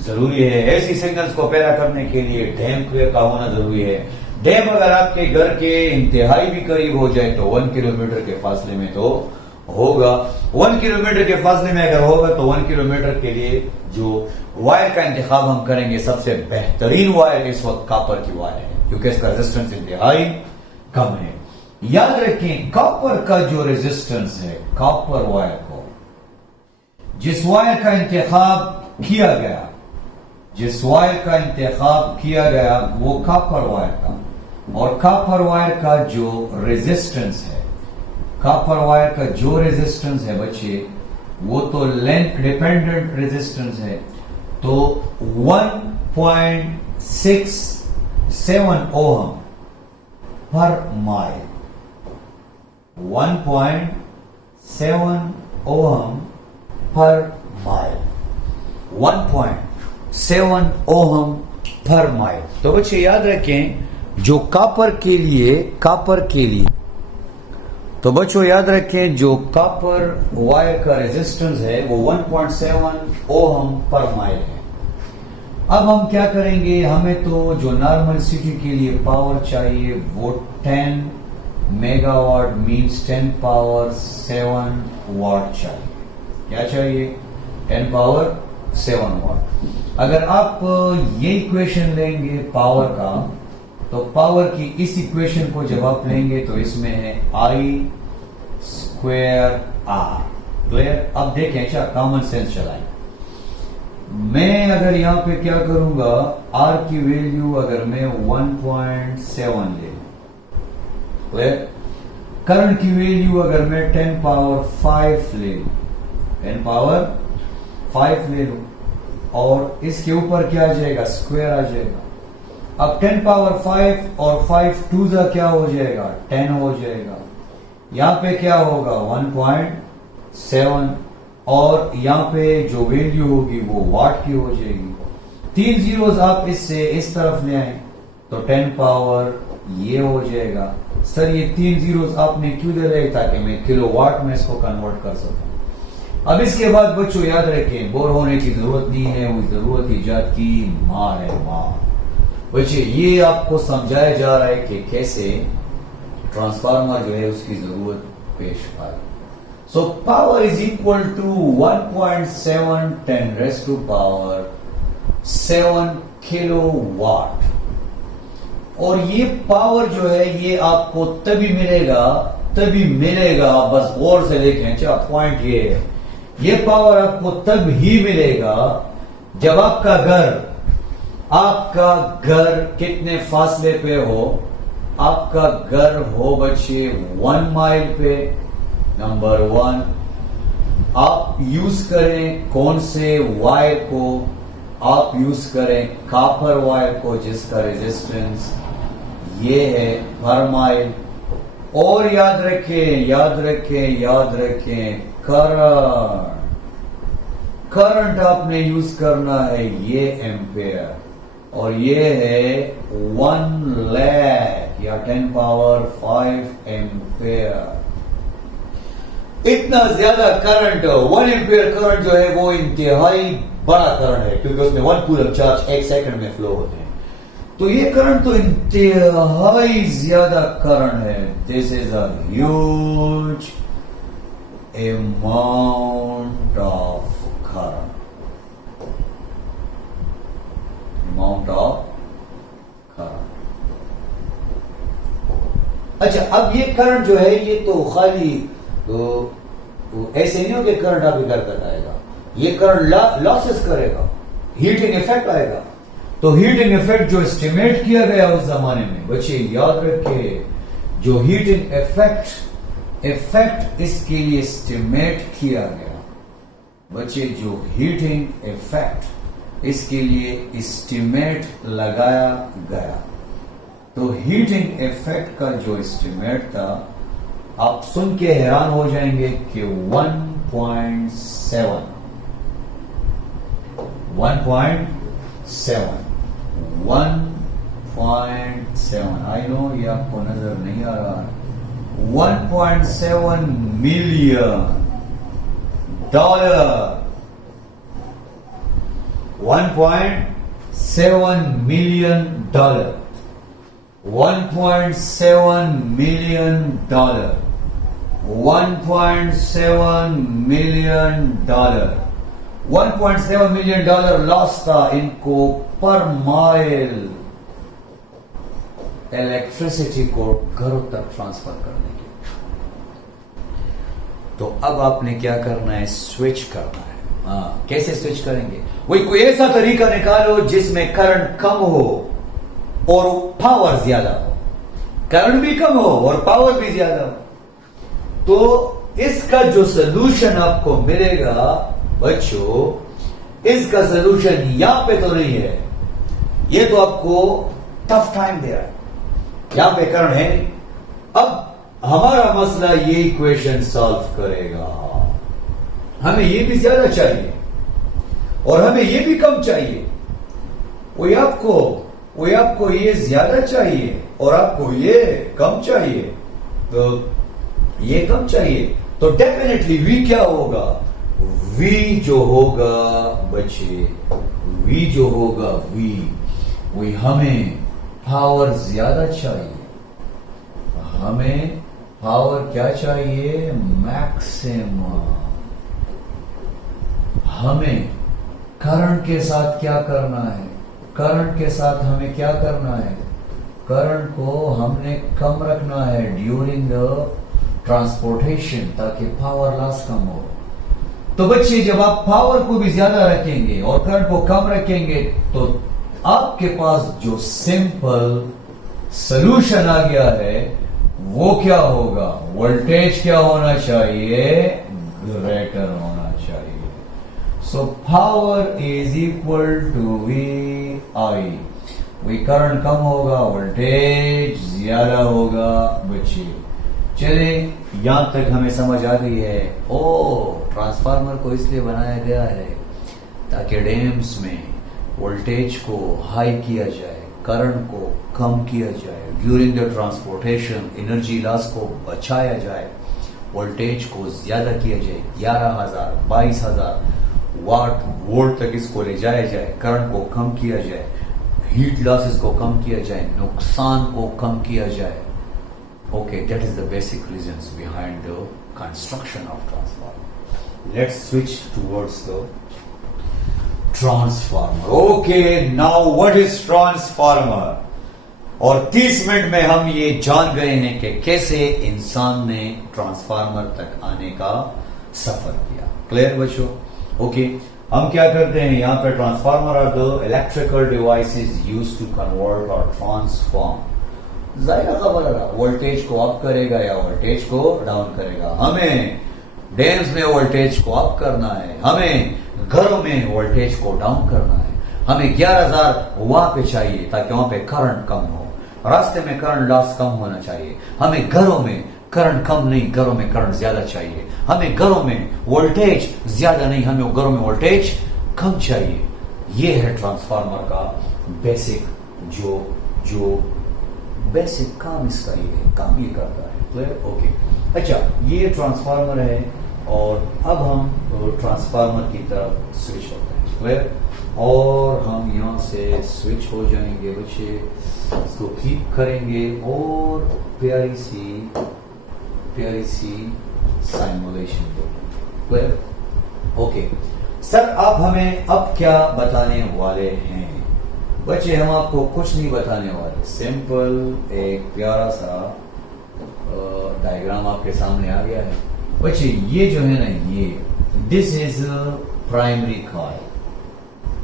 जरूरी है। एसी सिग्नल्स को पैदा करने के लिए डैम का होना जरूरी है। डैम अगर आपके घर के इंतहाई भी करीब हो जाए तो 1 किलोमीटर के फासले में तो होगा। 1 किलोमीटर के फासले में अगर होगा तो 1 किलोमीटर के लिए जो वायर का इंतखाब हम करेंगे, सबसे बेहतरीन वायर इस वक्त कॉपर की वायर है, क्योंकि इसका रेजिस्टेंस इंतहाई कम है। याद रखें, कॉपर का जो रेजिस्टेंस है, कॉपर वायर को जिस वायर का इंतखाब किया गया वो कॉपर वायर था, और कॉपर वायर का जो रेजिस्टेंस है, बच्चे वो तो लेंथ डिपेंडेंट रेजिस्टेंस है, तो 1.67 ohm per mile, 1.7 ohm per mile, 1.7 ohm per mile. तो बच्चे याद रखें, जो कॉपर के लिए तो बच्चों याद रखें, जो कॉपर वायर का रेजिस्टेंस है वो 1.7 ओहम पर माइल है। अब हम क्या करेंगे, हमें तो जो नॉर्मल सिटी के लिए पावर चाहिए वो 10 मेगावाट मीन्स 10 पावर 7 वाट चाहिए। क्या चाहिए? 10 पावर 7 वाट। अगर आप ये इक्वेशन लेंगे पावर का, तो पावर की इस इक्वेशन को जब आप लेंगे तो इसमें है I² R, क्लियर? अब देखें, अच्छा क्कॉमन सेंस चलाएं। मैं अगर यहां पे क्या करूंगा, आर की वैल्यू अगर मैं 1.7 ले, क्लियर? करंट की वैल्यू अगर मैं 10 पावर 5 ले लूं, 10 पावर 5 ले लूं, और इसके ऊपर क्या आ जाएगा, स्क्वायर आ जाएगा। अब 10 पावर 5 और 5 टू जा क्या हो जाएगा, 10 हो जाएगा। यहां पे क्या होगा, 1.7, और यहां पे जो वैल्यू होगी वो वाट की हो जाएगी। 3 जीरोस आप इससे इस तरफ ले आए तो 10 पावर ये हो जाएगा। सर ये 3 जीरोस आपने क्यों दे रहे, ताकि मैं किलोवाट में इसको कन्वर्ट कर सकूं। अब इसके बाद बच्चों याद रखें, बोर होने की जरूरत नहीं है, वो जरूरत ईजाद की मां है, मां। बच्चे ये आपको समझाया जा रहा है कि कैसे ट्रांसफार्मर जो है उसकी जरूरत पेश आए। So power is equal to 1.7 10 raise to power 7 kilowatt. और ये पावर जो है ये आपको तभी मिलेगा, बस गौर से देखें। अच्छा पॉइंट ये है, ये पावर आपको तब ही मिलेगा जब आपका घर कितने फासले पे हो। आपका घर हो बच्चे 1 माइल पे, नंबर 1। आप यूज करें कौन से वायर को, आप यूज करें कॉपर वायर को जिसका रेजिस्टेंस ये है पर माइल। और याद रखें करंट आपने यूज करना है ये एम्पेयर, और ये है 1 लाख या 10 पावर 5 एम्पेयर। इतना ज्यादा करंट, 1 एम्पेयर करंट जो है वो इंतहाई बड़ा करंट है, क्योंकि उसमें 1 कूलम चार्ज 1 सेकंड में फ्लो होते हैं। तो ये करंट तो इंतहाई ज्यादा करंट है। This is a huge amount of current, अच्छा अब ये करंट जो है ये तो खाली तो ऐसे नहीं हो कि करंट आपके घर तक आएगा, ये करंट लॉसेस करेगा, हीटिंग इफेक्ट आएगा। तो हीटिंग इफेक्ट जो एस्टिमेट किया गया उस जमाने में, बच्चे याद रखिए, जो हीटिंग इफेक्ट इसके लिए एस्टिमेट किया गया, बच्चे जो हीटिंग इफेक्ट इसके लिए एस्टिमेट लगाया गया, तो हीटिंग इफेक्ट का जो एस्टिमेट था, आप सुन के हैरान हो जाएंगे कि 1.7 आई नो ये आपको नजर नहीं आ रहा है। 1.7 million dollar, 1.7 million dollar, 1.7 million dollar, 1.7 million dollar, 1.7 million dollar loss था इनको पर माइल इलेक्ट्रिसिटी को घरों तक ट्रांसफर करने के। तो अब आपने क्या करना है, स्विच करना है। कैसे स्विच करेंगे, वही कोई ऐसा तरीका निकालो जिसमें करंट कम हो और पावर ज्यादा हो, करंट भी कम हो और पावर भी ज्यादा हो। तो इसका जो सलूशन आपको मिलेगा बच्चों, इसका सलूशन यहां पे तो नहीं है, ये तो आपको टफ टाइम दे रहा है, यहां पे करंट है नहीं। अब हमारा मसला ये इक्वेशन सॉल्व करेगा, हमें ये भी ज्यादा चाहिए और हमें ये भी कम चाहिए, कोई आपको ये ज्यादा चाहिए और आपको ये कम चाहिए, तो ये कम चाहिए तो डेफिनेटली V क्या होगा, V जो होगा बच्चे, V जो होगा वही हमें पावर ज्यादा चाहिए, हमें पावर क्या चाहिए, मैक्सिमम। हमें करंट के साथ क्या करना है, करंट के साथ हमें क्या करना है, करंट को हमने कम रखना है ड्यूरिंग द ट्रांसपोर्टेशन, ताकि पावर लॉस कम हो। तो बच्चे जब आप पावर को भी ज्यादा रखेंगे और करंट को कम रखेंगे तो आपके पास जो सिंपल सॉल्यूशन आ गया है वो क्या होगा, वोल्टेज क्या होना चाहिए, ग्रेटर होना चाहिए। So power is equal to V I, वही करंट कम होगा, वोल्टेज ज्यादा होगा। बच्चे चले यहां तक हमें समझ आ गई है। ओ ट्रांसफार्मर को इसलिए बनाया गया है ताकि डैम्स में वोल्टेज को हाई किया जाए, करंट को कम किया जाए, during the transportation energy loss को बचाया जाए, वोल्टेज को ज्यादा किया जाए, 11,000 22,000 वाट वोल्ट तक इसको ले जाया जाए, करंट को कम किया जाए, हीट लॉसेस को कम किया जाए, नुकसान को कम किया जाए। Okay, that is the basic reasons behind the construction of transformer. Let's switch towards the transformer. Okay, now what is transformer? और 30 मिनट में हम ये जान गए हैं कि कैसे इंसान ने ट्रांसफार्मर तक आने का सफर किया। क्लियर बच्चों? ओके, हम क्या करते हैं यहाँ पे, transformer are the electrical devices used to convert और ट्रांसफॉर्म। जाहिर खबर है, वोल्टेज को अप करेगा या वोल्टेज को डाउन करेगा। हमें डैम्स में वोल्टेज को अप करना है, हमें घरों में वोल्टेज को डाउन करना है, हमें 11,000 वहां पे चाहिए ताकि वहां पे करंट कम हो, रास्ते में करंट लॉस कम होना चाहिए, हमें घरों में करंट कम नहीं, घरों में करंट ज्यादा चाहिए, हमें घरों में वोल्टेज ज्यादा नहीं, हमें घरों में वोल्टेज कम चाहिए। ये है ट्रांसफार्मर का बेसिक जो बेसिक काम इसका ये है, काम ये करता है। क्लियर? ओके, अच्छा ये ट्रांसफार्मर है और अब हम ट्रांसफार्मर की तरफ स्विच होते हैं। क्लियर? और हम यहां से स्विच हो जाएंगे बच्चे, इसको कीप करेंगे और प्यारी सी सिमुलेशन दो। क्लियर? ओके सर, आप हमें अब क्या बताने वाले हैं? बच्चे हम आपको कुछ नहीं बताने वाले, सिंपल एक प्यारा सा डायग्राम आपके सामने आ गया है। बच्चे ये जो है ना, ये this is primary coil,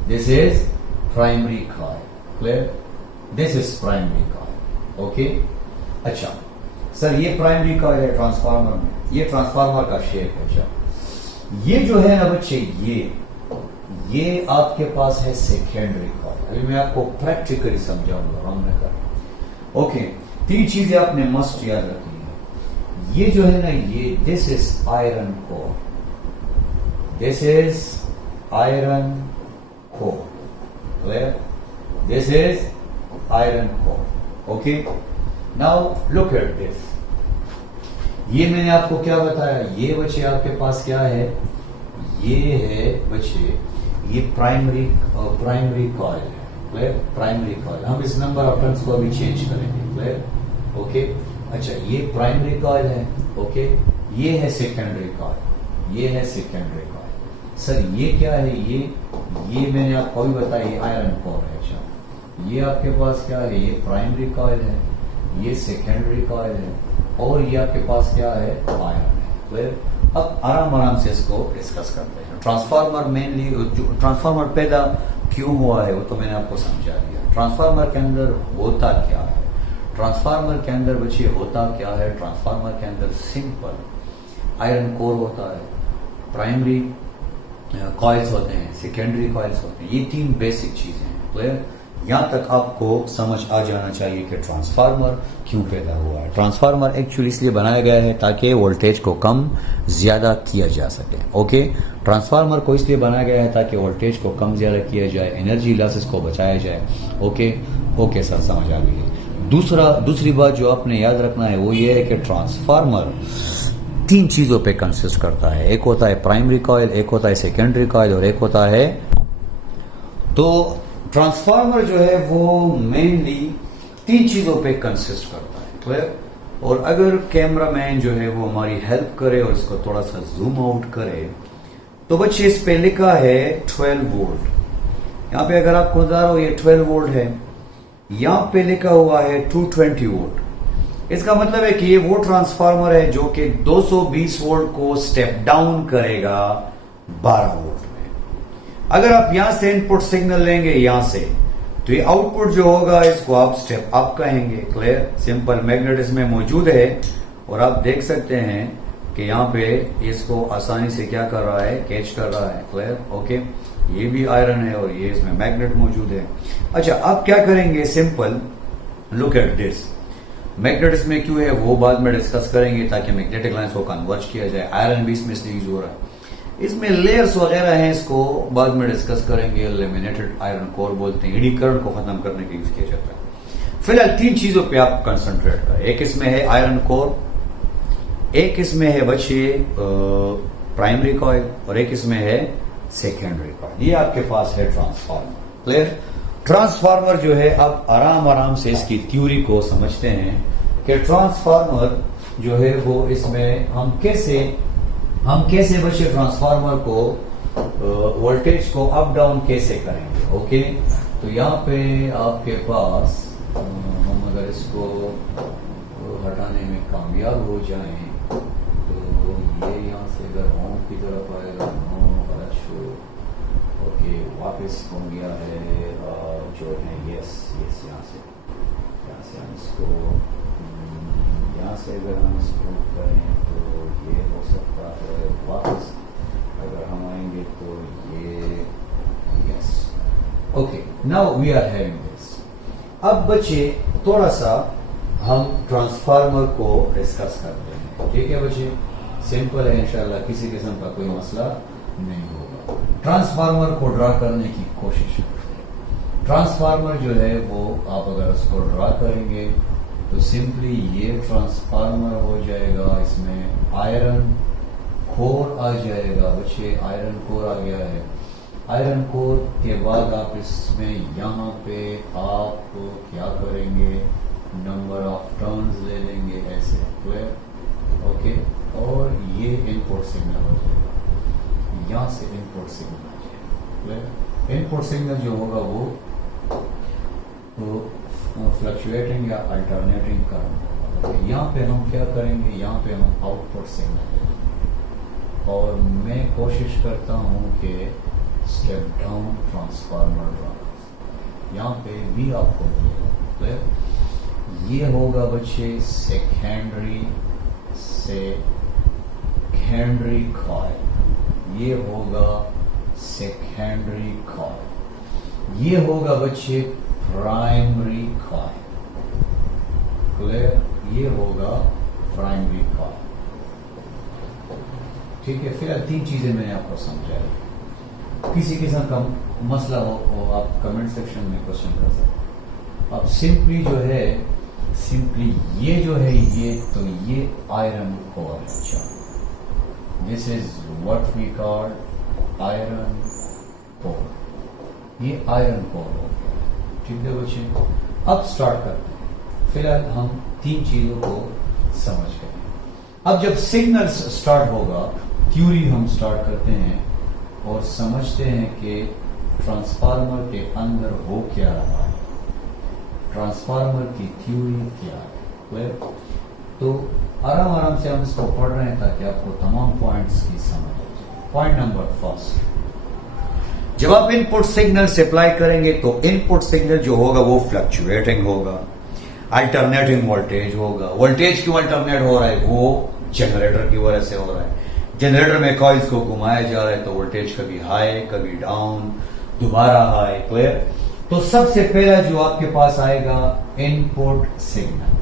this is primary coil. Clear? This is primary coil. Okay, अच्छा सर ये प्राइमरी कॉइल है ट्रांसफार्मर में, ये ट्रांसफार्मर का शेप है। अच्छा ये जो है ना बच्चे, ये आपके पास है सेकेंडरी कॉइल। अभी मैं आपको प्रैक्टिकली समझाऊंगा हमने कर। ओके, 3 चीजें आपने मस्ट याद रखनी है। ये जो है ना, ये this is iron core, this is iron core. Clear? This is iron core. Okay, now look at this. ये मैंने आपको क्या बताया, ये बच्चे आपके पास क्या है, ये है बच्चे ये प्राइमरी कॉइल है। क्लियर? प्राइमरी कॉइल, हम इस नंबर ऑफ टर्न्स को अभी चेंज करेंगे। क्लियर? ओके, अच्छा ये प्राइमरी कॉइल है। ओके, ये है सेकेंडरी कॉइल, ये है सेकेंडरी कॉइल। सर ये क्या है, ये मैंने आपको अभी बताया, ये आयरन कोर है। अच्छा ये आपके पास क्या है, ये प्राइमरी कॉइल है, ये सेकेंडरी कॉइल है और ये आपके पास क्या है, आयरन है। क्लियर? अब आराम से इसको डिस्कस करते हैं। ट्रांसफार्मर मेनली, ट्रांसफार्मर पैदा क्यों हुआ है वो तो मैंने आपको समझा दिया। ट्रांसफार्मर के अंदर होता क्या है, ट्रांसफार्मर के अंदर बच्चे होता क्या है, ट्रांसफार्मर के अंदर सिंपल आयरन कोर होता है, प्राइमरी कॉइल्स होते हैं, सेकेंडरी कॉइल्स होते हैं, ये 3 बेसिक चीजें हैं। क्लियर? यहां तक आपको समझ आ जाना चाहिए कि ट्रांसफार्मर क्यों पैदा हुआ है। ट्रांसफार्मर एक्चुअली इसलिए बनाया गया है ताकि वोल्टेज को कम ज्यादा किया जा सके। ओके, ट्रांसफार्मर को इसलिए बनाया गया है ताकि वोल्टेज को कम ज्यादा किया जाए, एनर्जी लॉसेस को बचाया जाए। ओके सर, समझ आ गई है। दूसरी बात जो आपने याद रखना है वो ये है कि ट्रांसफार्मर 3 चीजों पे कंसिस्ट करता है। एक होता है प्राइमरी कॉइल, एक होता है सेकेंडरी कॉइल और एक होता है, तो ट्रांसफार्मर जो है वो मेनली 3 चीजों पे कंसिस्ट करता है। क्लियर? और अगर कैमरामैन जो है वो हमारी हेल्प करे और इसको थोड़ा सा जूम आउट करे तो बच्चे इस पे लिखा है 12 वोल्ट। यहां पे अगर आपको नजर हो ये 12 वोल्ट है, यहां पे लिखा हुआ है 220 वोल्ट। इसका मतलब है कि ये वो ट्रांसफार्मर है जो कि 220 वोल्ट को स्टेप डाउन करेगा 12 वोल्ट में। अगर आप यहां से इनपुट सिग्नल लेंगे यहां से, तो ये आउटपुट जो होगा इसको आप स्टेप अप कहेंगे। क्लियर? सिंपल मैग्नेट इसमें मौजूद है और आप देख सकते हैं कि यहाँ पे इसको आसानी से क्या कर रहा है, कैच कर रहा है। क्लियर? ओके, ये भी आयरन है और ये इसमें मैग्नेट मौजूद है। अच्छा, अब क्या करेंगे, simple look at this. Magnet इसमें क्यों है वो बाद में डिस्कस करेंगे ताकि मैग्नेटिक लाइंस को कन्वर्ज किया जाए। आयरन भी इसमें इसलिए यूज हो रहा है। इसमें लेयर्स वगैरह हैं, इसको बाद में डिस्कस करेंगे। लेमिनेटेड आयरन कोर बोलते हैं, एडी करंट को खत्म करने के यूज किया जाता है। फिलहाल 3 चीजों पे आप कंसंट्रेट करें। एक इसमें है आयरन कोर, एक इसमें है बच्चे प्राइमरी कॉइल और एक इसमें है सेकेंडरी कॉइल। ये आपके पास है ट्रांसफार्मर। क्लियर? ट्रांसफार्मर जो है, आप आराम आराम से इसकी थ्योरी को समझते हैं कि ट्रांसफार्मर जो है वो इसमें हम कैसे बच्चे ट्रांसफार्मर को वोल्टेज को अप डाउन कैसे करेंगे। ओके, तो यहाँ पे आपके पास हम अगर इसको हटाने में कामयाब हो जाएं तो ये यहाँ से अगर होम की तरफ आएगा, ओके, वापस हो गया है जो है यस यहाँ से हम इसको यहाँ से अगर हम इसको करें तो ये हो सकता है। वापस अगर हम आएंगे तो ये yes. Okay, now we are having this. अब बच्चे थोड़ा सा हम ट्रांसफार्मर को डिस्कस करते हैं। ठीक है बच्चे, सिंपल है, इंशाल्लाह किसी किस्म का कोई मसला नहीं होगा। ट्रांसफार्मर को ड्रा करने की कोशिश करते हैं। ट्रांसफार्मर जो है वो आप अगर उसको ड्रा करेंगे तो सिंपली ये ट्रांसफार्मर हो जाएगा। इसमें आयरन कोर आ जाएगा बच्चे, आयरन कोर आ गया है। आयरन कोर के बाद आप इसमें यहाँ पे आप क्या करेंगे, नंबर ऑफ टर्न्स ले लेंगे ऐसे। क्लियर? ओके, और ये इनपुट सिग्नल हो जाएगा, यहां से इनपुट सिग्नल आ जाएगा। क्लियर? इनपुट सिग्नल जो होगा वो फ्लक्चुएटिंग या अल्टरनेटिंग करंट होगा। यहाँ पे हम क्या करेंगे, यहाँ पे हम आउटपुट सिग्नल लेंगे और मैं कोशिश करता हूँ कि स्टेप डाउन ट्रांसफार्मर ड्रा। यहाँ पे भी आपको मिलेगा। क्लियर? ये होगा बच्चे सेकेंडरी कॉइल, ये होगा सेकेंडरी कॉइल, ये होगा बच्चे प्राइमरी कॉइल। क्लियर? ये होगा प्राइमरी कॉइल। ठीक है, फिर 3 चीजें मैंने आपको समझाई। किसी किस्म का मसला हो आप कमेंट सेक्शन में क्वेश्चन कर सकते। अब सिंपली जो है, सिंपली ये जो है ये आयरन कोर है। अच्छा, this is what we call iron core. ये आयरन कोर हो गया। ठीक है बच्चे, अब स्टार्ट करते हैं। फिलहाल हम 3 चीजों को समझ गए। अब जब सिग्नल्स स्टार्ट होगा, थ्योरी हम स्टार्ट करते हैं और समझते हैं कि ट्रांसफार्मर के अंदर हो क्या रहा है, ट्रांसफार्मर की थ्योरी क्या है। क्लियर? तो आराम आराम से हम इसको पढ़ रहे हैं ताकि आपको तमाम पॉइंट्स की समझ आ जाए। पॉइंट नंबर फर्स्ट, जब आप इनपुट सिग्नल सप्लाई करेंगे तो इनपुट सिग्नल जो होगा वो फ्लक्चुएटिंग होगा, अल्टरनेटिंग वोल्टेज होगा। वोल्टेज क्यों अल्टरनेट हो रहा है, वो जनरेटर की वजह से हो रहा है। जनरेटर में कॉइल्स को घुमाया जा रहा है तो वोल्टेज कभी हाई कभी डाउन, दोबारा हाई। क्लियर? तो सबसे पहला जो आपके पास आएगा इनपुट सिग्नल।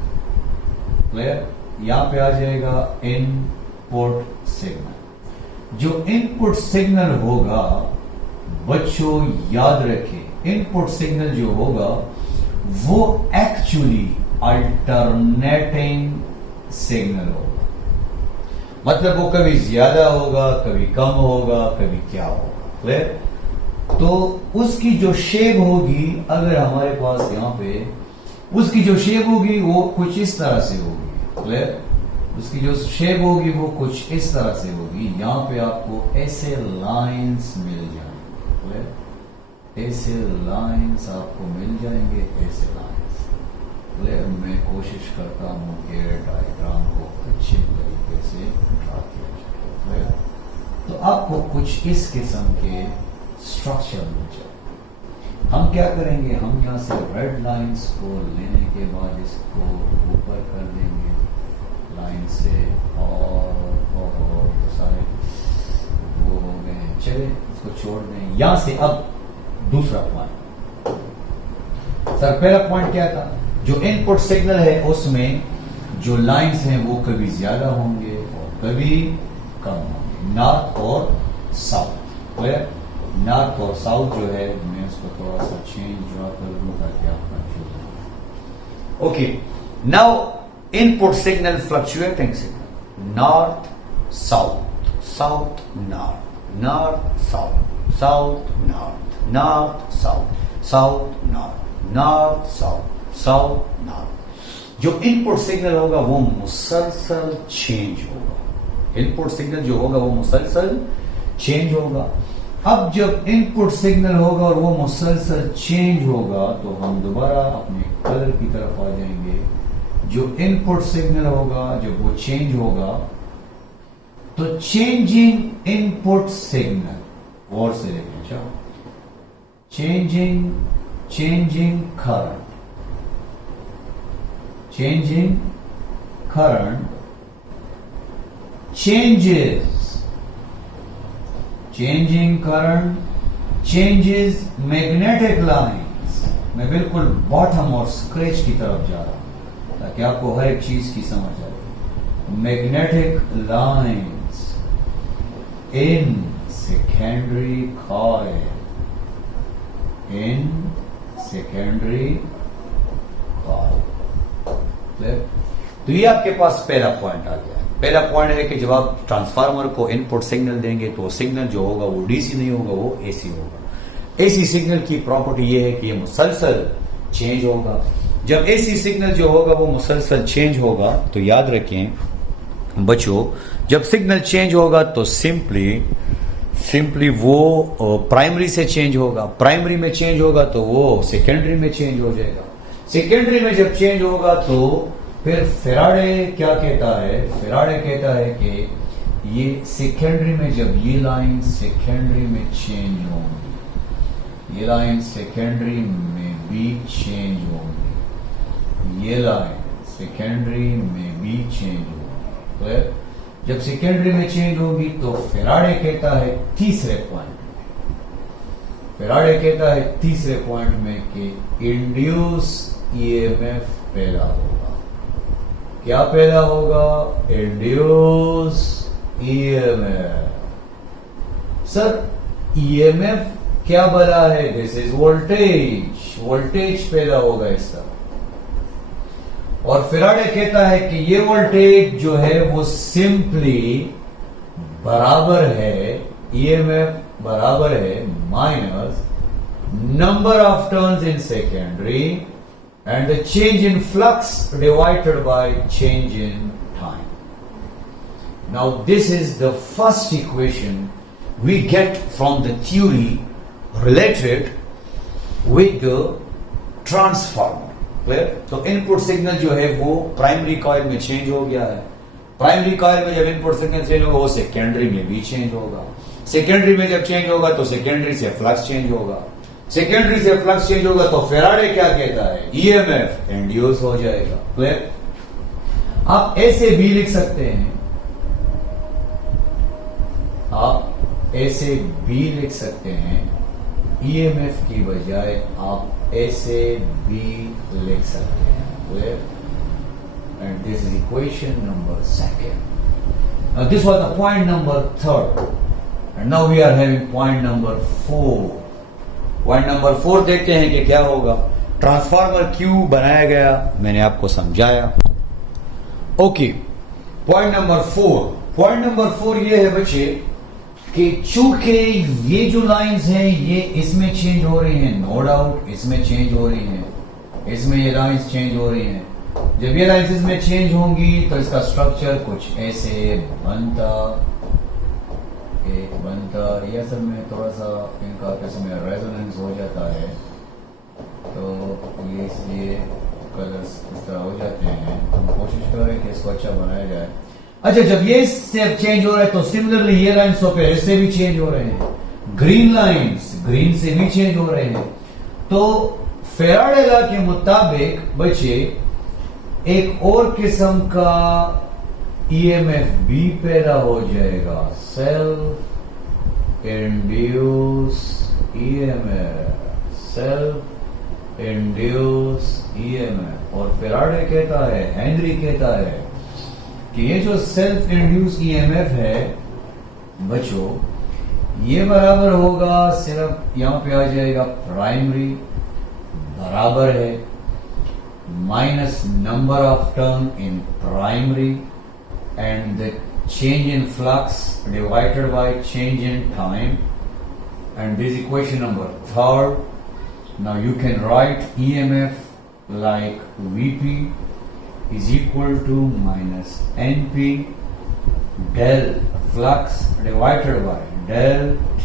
क्लियर? यहां पे आ जाएगा इनपुट सिग्नल। जो इनपुट सिग्नल होगा बच्चों याद रखें, इनपुट सिग्नल जो होगा वो एक्चुअली अल्टरनेटिंग सिग्नल होगा। मतलब वो कभी ज्यादा होगा, कभी कम होगा, कभी क्या होगा। क्लियर? तो उसकी जो शेप होगी, अगर हमारे पास यहां पे उसकी जो शेप होगी वो कुछ इस तरह से होगी। क्लियर? उसकी जो शेप होगी वो कुछ इस तरह से होगी। यहां पे आपको ऐसे लाइंस मिल जाएंगे। क्लियर? ऐसे लाइंस आपको मिल जाएंगे, ऐसे लाइंस। क्लियर? मैं कोशिश करता हूं कि डायग्राम को अच्छे तरीके से ड्रा किया जाए। क्लियर? तो आपको कुछ इस किस्म के स्ट्रक्चर मिल जाए। हम क्या करेंगे, हम यहाँ से रेड लाइंस को लेने के बाद इसको ऊपर कर देंगे लाइन से, और तो सारे वो हो गए, चले इसको छोड़ दें। यहां से अब दूसरा पॉइंट, सर पहला पॉइंट क्या था, जो इनपुट सिग्नल है उसमें जो लाइंस हैं वो कभी ज्यादा होंगे और कभी कम होंगे, नॉर्थ और साउथ। क्लियर, नॉर्थ और साउथ जो है मैं उसको थोड़ा सा चेंज ड्रा कर दूं ताकि आप कंफ्यूज हो। Okay, now input signal fluctuating signal, north south, south north, north south, south north, north south, south north, north south, south north. जो इनपुट सिग्नल होगा वो मुसलसल चेंज होगा, इनपुट सिग्नल जो होगा वो मुसलसल चेंज होगा। अब जब इनपुट सिग्नल होगा और वो मुसलसल चेंज होगा तो हम दोबारा अपने कलर की तरफ आ जाएंगे। जो इनपुट सिग्नल होगा जब वो चेंज होगा तो चेंजिंग इनपुट सिग्नल, और से देखें, अच्छा, changing current, changing current changes magnetic lines। मैं बिल्कुल बॉटम और स्क्रैच की तरफ जा रहा हूं ताकि आपको हर एक चीज की समझ आए। Magnetic lines in secondary coil, in secondary coil. तो ये आपके पास पहला पॉइंट आ गया। पहला पॉइंट है कि जब आप ट्रांसफार्मर को इनपुट सिग्नल देंगे तो सिग्नल जो होगा वो डीसी नहीं होगा, वो एसी होगा। एसी सिग्नल की प्रॉपर्टी ये है कि ये मुसलसल चेंज होगा। जब एसी सिग्नल जो होगा वो मुसलसल चेंज होगा तो याद रखें बच्चों, जब सिग्नल चेंज होगा तो सिंपली वो प्राइमरी से चेंज होगा, प्राइमरी में चेंज होगा तो वो सेकेंडरी में चेंज हो जाएगा, सेकेंडरी में जब चेंज होगा तो फिर फेराडे क्या कहता है, फेराडे कहता है कि ये सेकेंडरी में जब ये लाइन सेकेंडरी में चेंज होंगी, ये लाइन सेकेंडरी में भी चेंज होंगी, ये लाइन सेकेंडरी में भी चेंज होगी। तो जब सेकेंडरी में चेंज होगी तो फेराडे कहता है तीसरे पॉइंट में, फेराडे कहता है तीसरे पॉइंट में कि इंड्यूस ईएमएफ पैदा होगा। क्या पैदा होगा? Induce EMF. सर ईएमएफ क्या बना है? दिस इज वोल्टेज, वोल्टेज पैदा होगा इस तरह। और फेराडे कहता है कि ये वोल्टेज जो है वो सिंपली बराबर है, ईएमएफ बराबर है minus number of turns in secondary and the change in flux divided by change in time. Now this is the first equation we get from the theory related with the transformer. Clear? तो input signal जो है वो primary coil में change हो गया है, primary coil में जब इनपुट सिग्नल चेंज होगा वो सेकेंडरी में भी चेंज होगा, सेकेंडरी में जब चेंज होगा तो सेकेंडरी से फ्लक्स चेंज होगा, सेकेंडरी से फ्लक्स चेंज होगा तो फेराडे क्या कहता है? ईएमएफ इंड्यूस हो जाएगा। क्लियर? आप ऐसे भी लिख सकते हैं, आप ऐसे भी लिख सकते हैं, ईएमएफ की बजाय आप ऐसे भी लिख सकते हैं। Clear? And this is equation number second. Now this was the point number third, and now we are having point number 4. Point number 4 देखते हैं कि क्या होगा। ट्रांसफार्मर क्यों बनाया गया मैंने आपको समझाया। Okay, point number 4, point number 4 ये है बच्चे कि चूंकि ये जो लाइंस हैं ये इसमें चेंज हो रही हैं, नो डाउट इसमें चेंज हो रही हैं, इसमें ये लाइंस चेंज हो रही हैं। जब ये लाइंस इसमें चेंज होंगी तो इसका स्ट्रक्चर कुछ ऐसे बनता, एक बनता, ये असल में थोड़ा सा इनका किस्म में रेजोनेंस हो जाता है, तो ये इसलिए कलर्स इस तरह हो जाते हैं। हम कोशिश कर रहे हैं कि इसको अच्छा बनाया जाए। अच्छा, जब ये इससे चेंज हो रहा है तो सिमिलरली ये लाइन्स तो फिर इससे भी चेंज हो रहे हैं, ग्रीन लाइन्स ग्रीन से भी चेंज हो रहे हैं। तो फैराडे लॉ के मुताबिक बच्चे एक और किस्म का ईएमएफ भी पैदा हो जाएगा, self induce EMF, self induce EMF. और फैराडे कहता है, हेनरी कहता है कि ये जो सेल्फ इंड्यूस ईएमएफ है बच्चों, ये बराबर होगा, सिर्फ यहां पे आ जाएगा प्राइमरी बराबर है minus number of turn in primary and the change in flux divided by change in time, and this equation number third. Now you can write EMF like VP is equal to minus NP del flux divided by del T.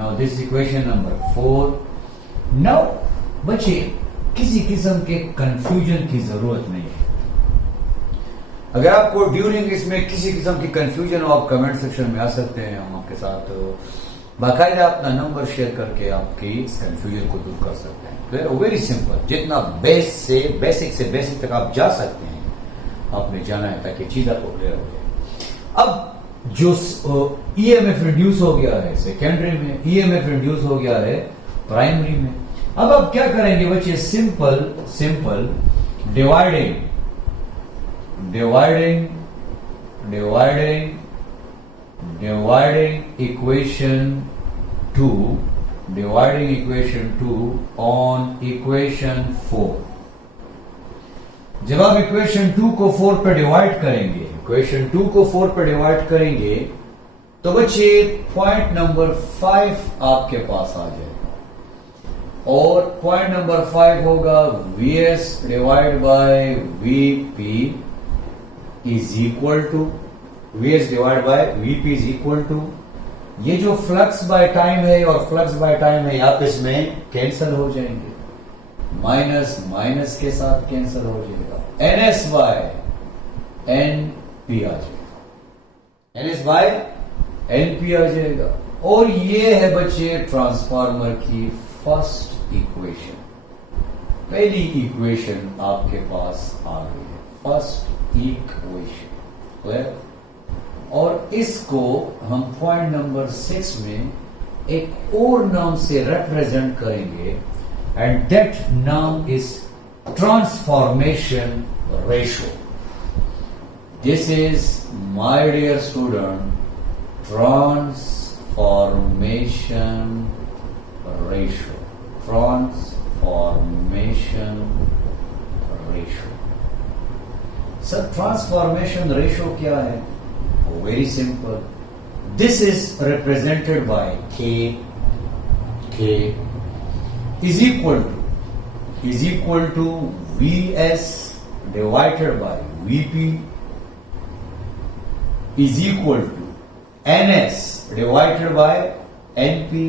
Now this is equation number 4. Now बच्चे किसी किस्म के confusion की जरूरत नहीं है। अगर आपको ड्यूरिंग इसमें किसी किस्म की कंफ्यूजन हो, आप कमेंट सेक्शन में आ सकते हैं, हम आपके साथ बाकायदा अपना नंबर शेयर करके आपकी इस कंफ्यूजन को दूर कर सकते हैं। वेरी सिंपल, जितना बेसिक से बेसिक तक आप जा सकते हैं आपने जाना है ताकि चीज आपको क्लियर हो जाए। अब जो ईएमएफ रिड्यूस हो गया है सेकेंडरी में, ईएमएफ रिड्यूस हो गया है प्राइमरी में। अब आप क्या करेंगे बच्चे, simple dividing equation 2 on equation 4। जब आप इक्वेशन 2 को 4 पे डिवाइड करेंगे, तो बच्चे पॉइंट नंबर 5 आपके पास आ जाएगा, और पॉइंट नंबर 5 होगा Vs divide by Vp is equal to ये जो फ्लक्स बाय टाइम है और फ्लक्स बाय टाइम है आपस में कैंसिल हो जाएंगे, माइनस माइनस के साथ कैंसिल हो जाएगा, NS बाय NP आ जाएगा, NS बाय NP आ जाएगा। और ये है बच्चे ट्रांसफार्मर की फर्स्ट इक्वेशन, पहली इक्वेशन आपके पास आ गई है, फर्स्ट इक्वेशन, क्लियर। और इसको हम पॉइंट नंबर 6 में एक और नाम से रिप्रेजेंट करेंगे, एंड दैट नाम is transformation ratio. This is my dear student transformation ratio, sir transformation ratio क्या है? Very simple. This is represented by K is equal to Vs divided by Vp is equal to Ns divided by Np.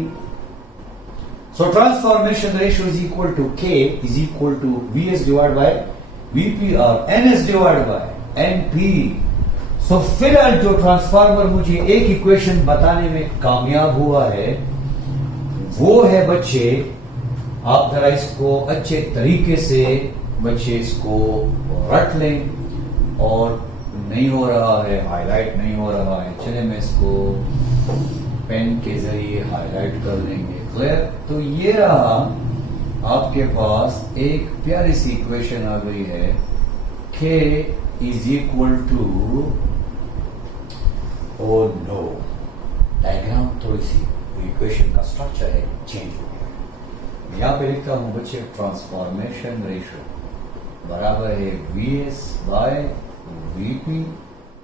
So transformation ratio is equal to K is equal to Vs divided by Vp or Ns divided by Np. तो फिलहाल जो transformer मुझे एक equation बताने में कामयाब हुआ है वो है बच्चे, आप जरा इसको अच्छे तरीके से बच्चे इसको रट लें, और नहीं हो रहा है हाईलाइट नहीं हो रहा है, चले मैं इसको पेन के जरिए हाईलाइट कर लेंगे, क्लियर। तो ये रहा आपके पास एक प्यारी सी इक्वेशन आ गई है, K is equal to, oh no, diagram थोड़ी सी इक्वेशन का स्ट्रक्चर है चेंज हो गया। यहां पे लिखता हूं बच्चे ट्रांसफॉर्मेशन रेशियो बराबर है Vs by Vp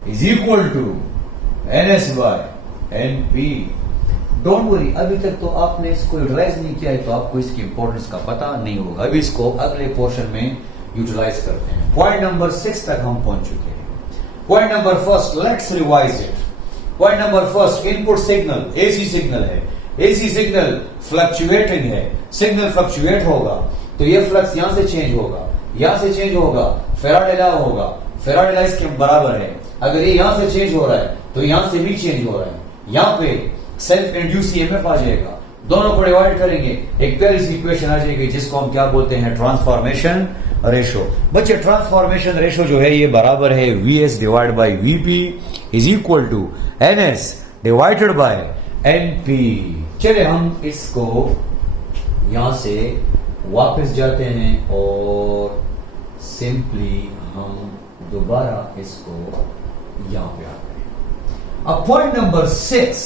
is equal to Ns by Np। Don't worry, अभी तक तो आपने इसको यूटिलाइज नहीं किया है तो आपको इसकी इंपॉर्टेंस का पता नहीं होगा। अभी इसको अगले पोर्शन में यूटिलाइज करते हैं। पॉइंट नंबर 6 तक हम पहुंच चुके हैं। Point number first, let's revise it. Point number first, input signal AC signal है, एसी सिग्नल फ्लक्चुएटिंग है, सिग्नल फ्लक्चुएट होगा तो ये फ्लक्स यहां से चेंज होगा, यहां से चेंज होगा, फैराडे लॉ होगा, फेराडे लॉ इसके बराबर है। अगर ये यहां से चेंज हो रहा है तो यहां से भी चेंज हो रहा है, यहां पे सेल्फ इंड्यूस ईएमएफ आ जाएगा, दोनों को डिवाइड करेंगे, एक प्यारी सी इक्वेशन आ जाएगी जिसको हम क्या बोलते हैं, ट्रांसफॉर्मेशन रेशो। बच्चे ट्रांसफॉर्मेशन रेशो जो है ये बराबर है VS divide by VP is equal to NS divided by NP. चले हम इसको यहां से वापस जाते हैं और सिंपली हम दोबारा इसको यहां पे आते हैं। अब पॉइंट नंबर 6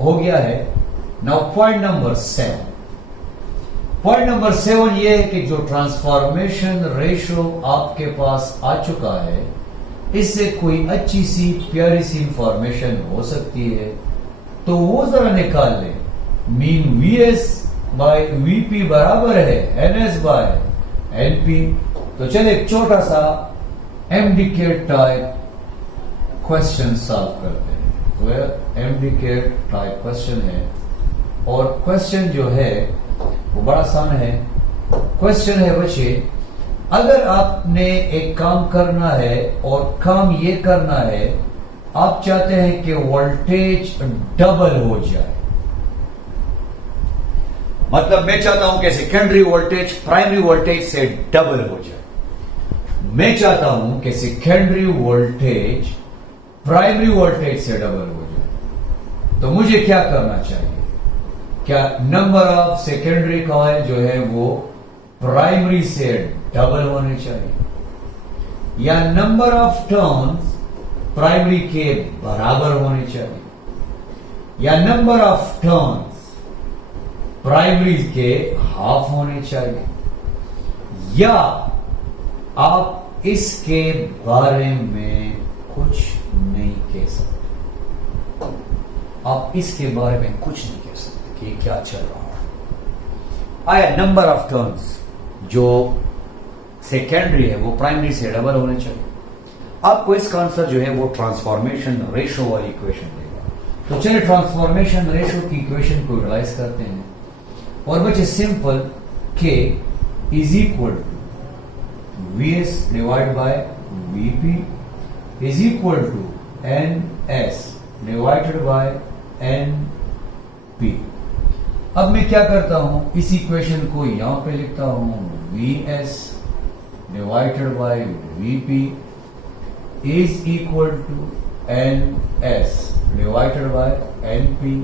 हो गया है। Now point number 7, point number 7 ये है कि जो ट्रांसफॉर्मेशन रेशो आपके पास आ चुका है, इससे कोई अच्छी सी प्यारी सी इंफॉर्मेशन हो सकती है, तो वो जरा निकाल ले। मीन वीएस बाय वीपी बराबर है एनएस बाय एनपी। तो चले एक छोटा सा एमडीके टाइप क्वेश्चन सॉल्व करते हैं। तो एमडीके टाइप क्वेश्चन है और क्वेश्चन जो है वो बड़ा आसान है। क्वेश्चन है बच्चे, अगर आपने एक काम करना है और काम ये करना है, आप चाहते हैं कि वोल्टेज डबल हो जाए, मतलब मैं चाहता हूं कि सेकेंडरी वोल्टेज प्राइमरी वोल्टेज से डबल हो जाए। मैं चाहता हूं कि सेकेंडरी वोल्टेज प्राइमरी वोल्टेज से डबल हो जाए, तो मुझे क्या करना चाहिए? क्या नंबर ऑफ सेकेंडरी कॉइल जो है वो प्राइमरी से डबल होने चाहिए, या नंबर ऑफ टर्न्स प्राइमरी के बराबर होने चाहिए, या नंबर ऑफ टर्न्स प्राइमरी के हाफ होने चाहिए, या आप इसके बारे में कुछ नहीं कह सकते? आप इसके बारे में कुछ नहीं कह सकते कि क्या चल रहा है। आया नंबर ऑफ टर्न्स जो सेकेंडरी है वो प्राइमरी से डबल होने चाहिए। आपको इसका आंसर जो है वो ट्रांसफॉर्मेशन रेशो वाली इक्वेशन देगा। तो चलिए ट्रांसफॉर्मेशन रेशो की इक्वेशन को यूटिलाइज करते हैं और बच्चे simple K is equal to VS divide by VP is equal to NS divided by NP. अब मैं क्या करता हूं, इस इक्वेशन को यहां पे लिखता हूं, VS divided by VP is equal to NS divided by NP.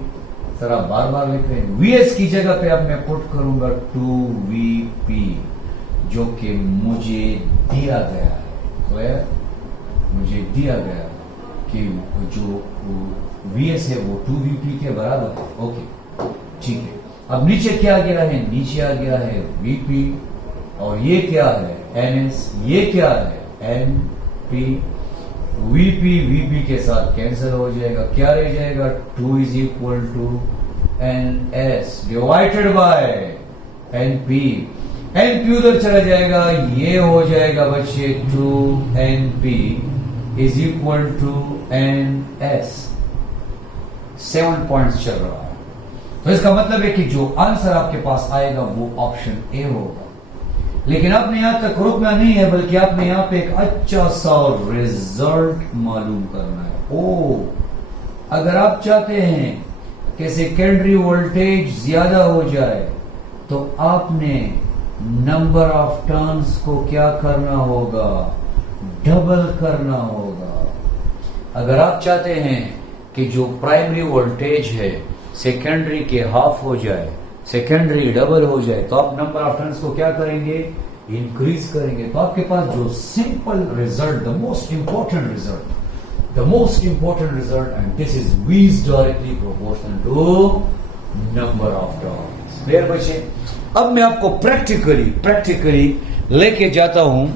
जरा बार बार लिख रहे हैं। वीएस की जगह पे अब मैं पुट करूंगा 2वीपी जो कि मुझे दिया गया है। तो मुझे दिया गया कि जो वीएस है वो 2वीपी के बराबर है। ओके ठीक है। अब नीचे क्या आ गया है? नीचे आ गया है वीपी और ये क्या है? एनएस। ये क्या है? एनपी। वीपी वीपी के साथ कैंसिल हो जाएगा, क्या रह जाएगा? 2 is equal to NS divided by NP. NP उधर चला जाएगा, ये हो जाएगा बच्चे 2NP is equal to NS. 7 points चल रहा है। तो इसका मतलब है कि जो आंसर आपके पास आएगा वो ऑप्शन ए होगा। लेकिन आपने यहां तक रुकना नहीं है, बल्कि आपने यहां पे एक अच्छा सा रिजल्ट मालूम करना है। ओ, अगर आप चाहते हैं कि सेकेंडरी वोल्टेज ज्यादा हो जाए तो आपने नंबर ऑफ टर्न्स को क्या करना होगा? डबल करना होगा। अगर आप चाहते हैं कि जो प्राइमरी वोल्टेज है सेकेंडरी के हाफ हो जाए, सेकेंडरी डबल हो जाए, तो आप नंबर ऑफ टर्न्स को क्या करेंगे? इंक्रीज करेंगे। तो आपके पास जो simple result, the most important result, and this is V is directly proportional to number of turns. Clear बच्चे? अब मैं आपको प्रैक्टिकली लेके जाता हूं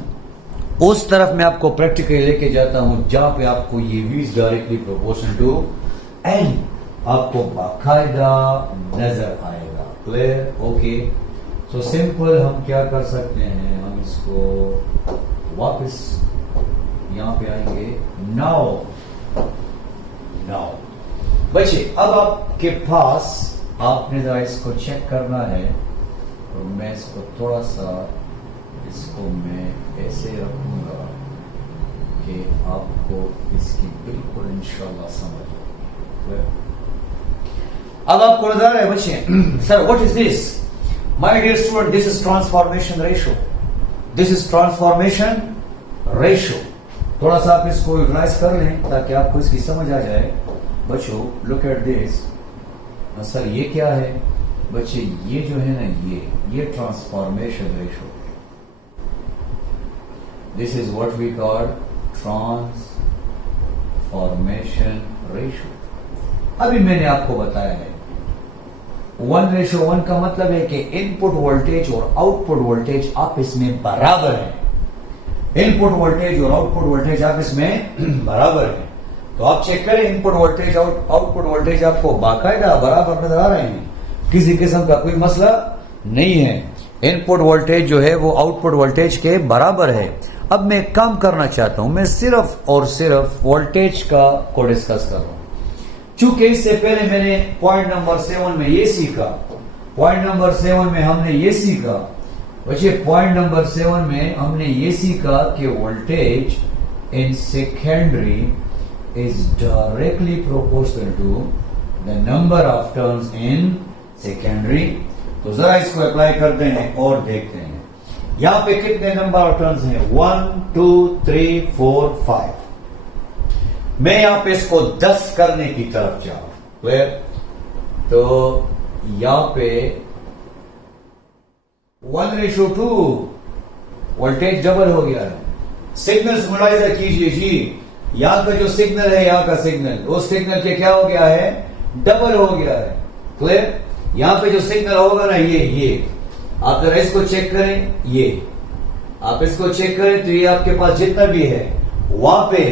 उस तरफ, मैं आपको प्रैक्टिकली लेके जाता हूं जहां पे आपको ये V is directly proportional to N आपको बाकायदा नजर आएगा। क्लियर? ओके। सो सिंपल हम क्या कर सकते हैं, हम इसको वापस यहां पे आएंगे। नाउ बच्चे, अब आपके पास आपने जरा इसको चेक करना है, और मैं इसको थोड़ा सा, इसको मैं ऐसे रखूंगा कि आपको इसकी बिल्कुल इंशाल्लाह समझ आएगी। अब आपको नजर है बच्चे, sir what is this? My dear student, this is transformation ratio. This is transformation ratio. थोड़ा सा आप इसको यूटिलाइज कर लें ताकि आपको इसकी समझ आ जाए। बच्चों लुक एट दिस। सर ये क्या है? बच्चे ये जो है ना, ये transformation ratio. This is what we call transformation ratio. अभी मैंने आपको बताया है 1:1 का मतलब है कि इनपुट वोल्टेज और आउटपुट वोल्टेज आपस में बराबर है। इनपुट वोल्टेज और आउटपुट वोल्टेज आपस में बराबर है। तो आप चेक करें, इनपुट वोल्टेज आउटपुट वोल्टेज आपको बाकायदा बराबर नजर आ रहे हैं, किसी किस्म का कोई मसला नहीं है। इनपुट वोल्टेज जो है वो आउटपुट वोल्टेज के बराबर है। अब मैं एक काम करना चाहता हूं, मैं सिर्फ और सिर्फ वोल्टेज को डिस्कस कर रहा हूं। चूंकि इससे पहले मैंने पॉइंट नंबर 7 में ये सीखा, पॉइंट नंबर 7 में हमने ये सीखा बच्चे, पॉइंट नंबर 7 में हमने ये सीखा कि voltage in secondary is directly proportional to the number of turns in secondary. तो जरा इसको अप्लाई करते हैं और देखते हैं यहां पे कितने नंबर ऑफ टर्न्स हैं। 1 2 3 4 5। मैं यहां पे इसको 10 करने की तरफ जाऊं, क्लियर? तो यहां पे 1:2 वोल्टेज डबल हो गया है। सिग्नल्स मुलाहिजा कीजिए जी, यहां का जो सिग्नल है, यहां का सिग्नल, उस सिग्नल के क्या हो गया है? डबल हो गया है, क्लियर? यहां पे जो सिग्नल होगा ना, ये आप जरा इसको चेक करें, ये आप इसको चेक करें तो ये आपके पास जितना भी है वहां पे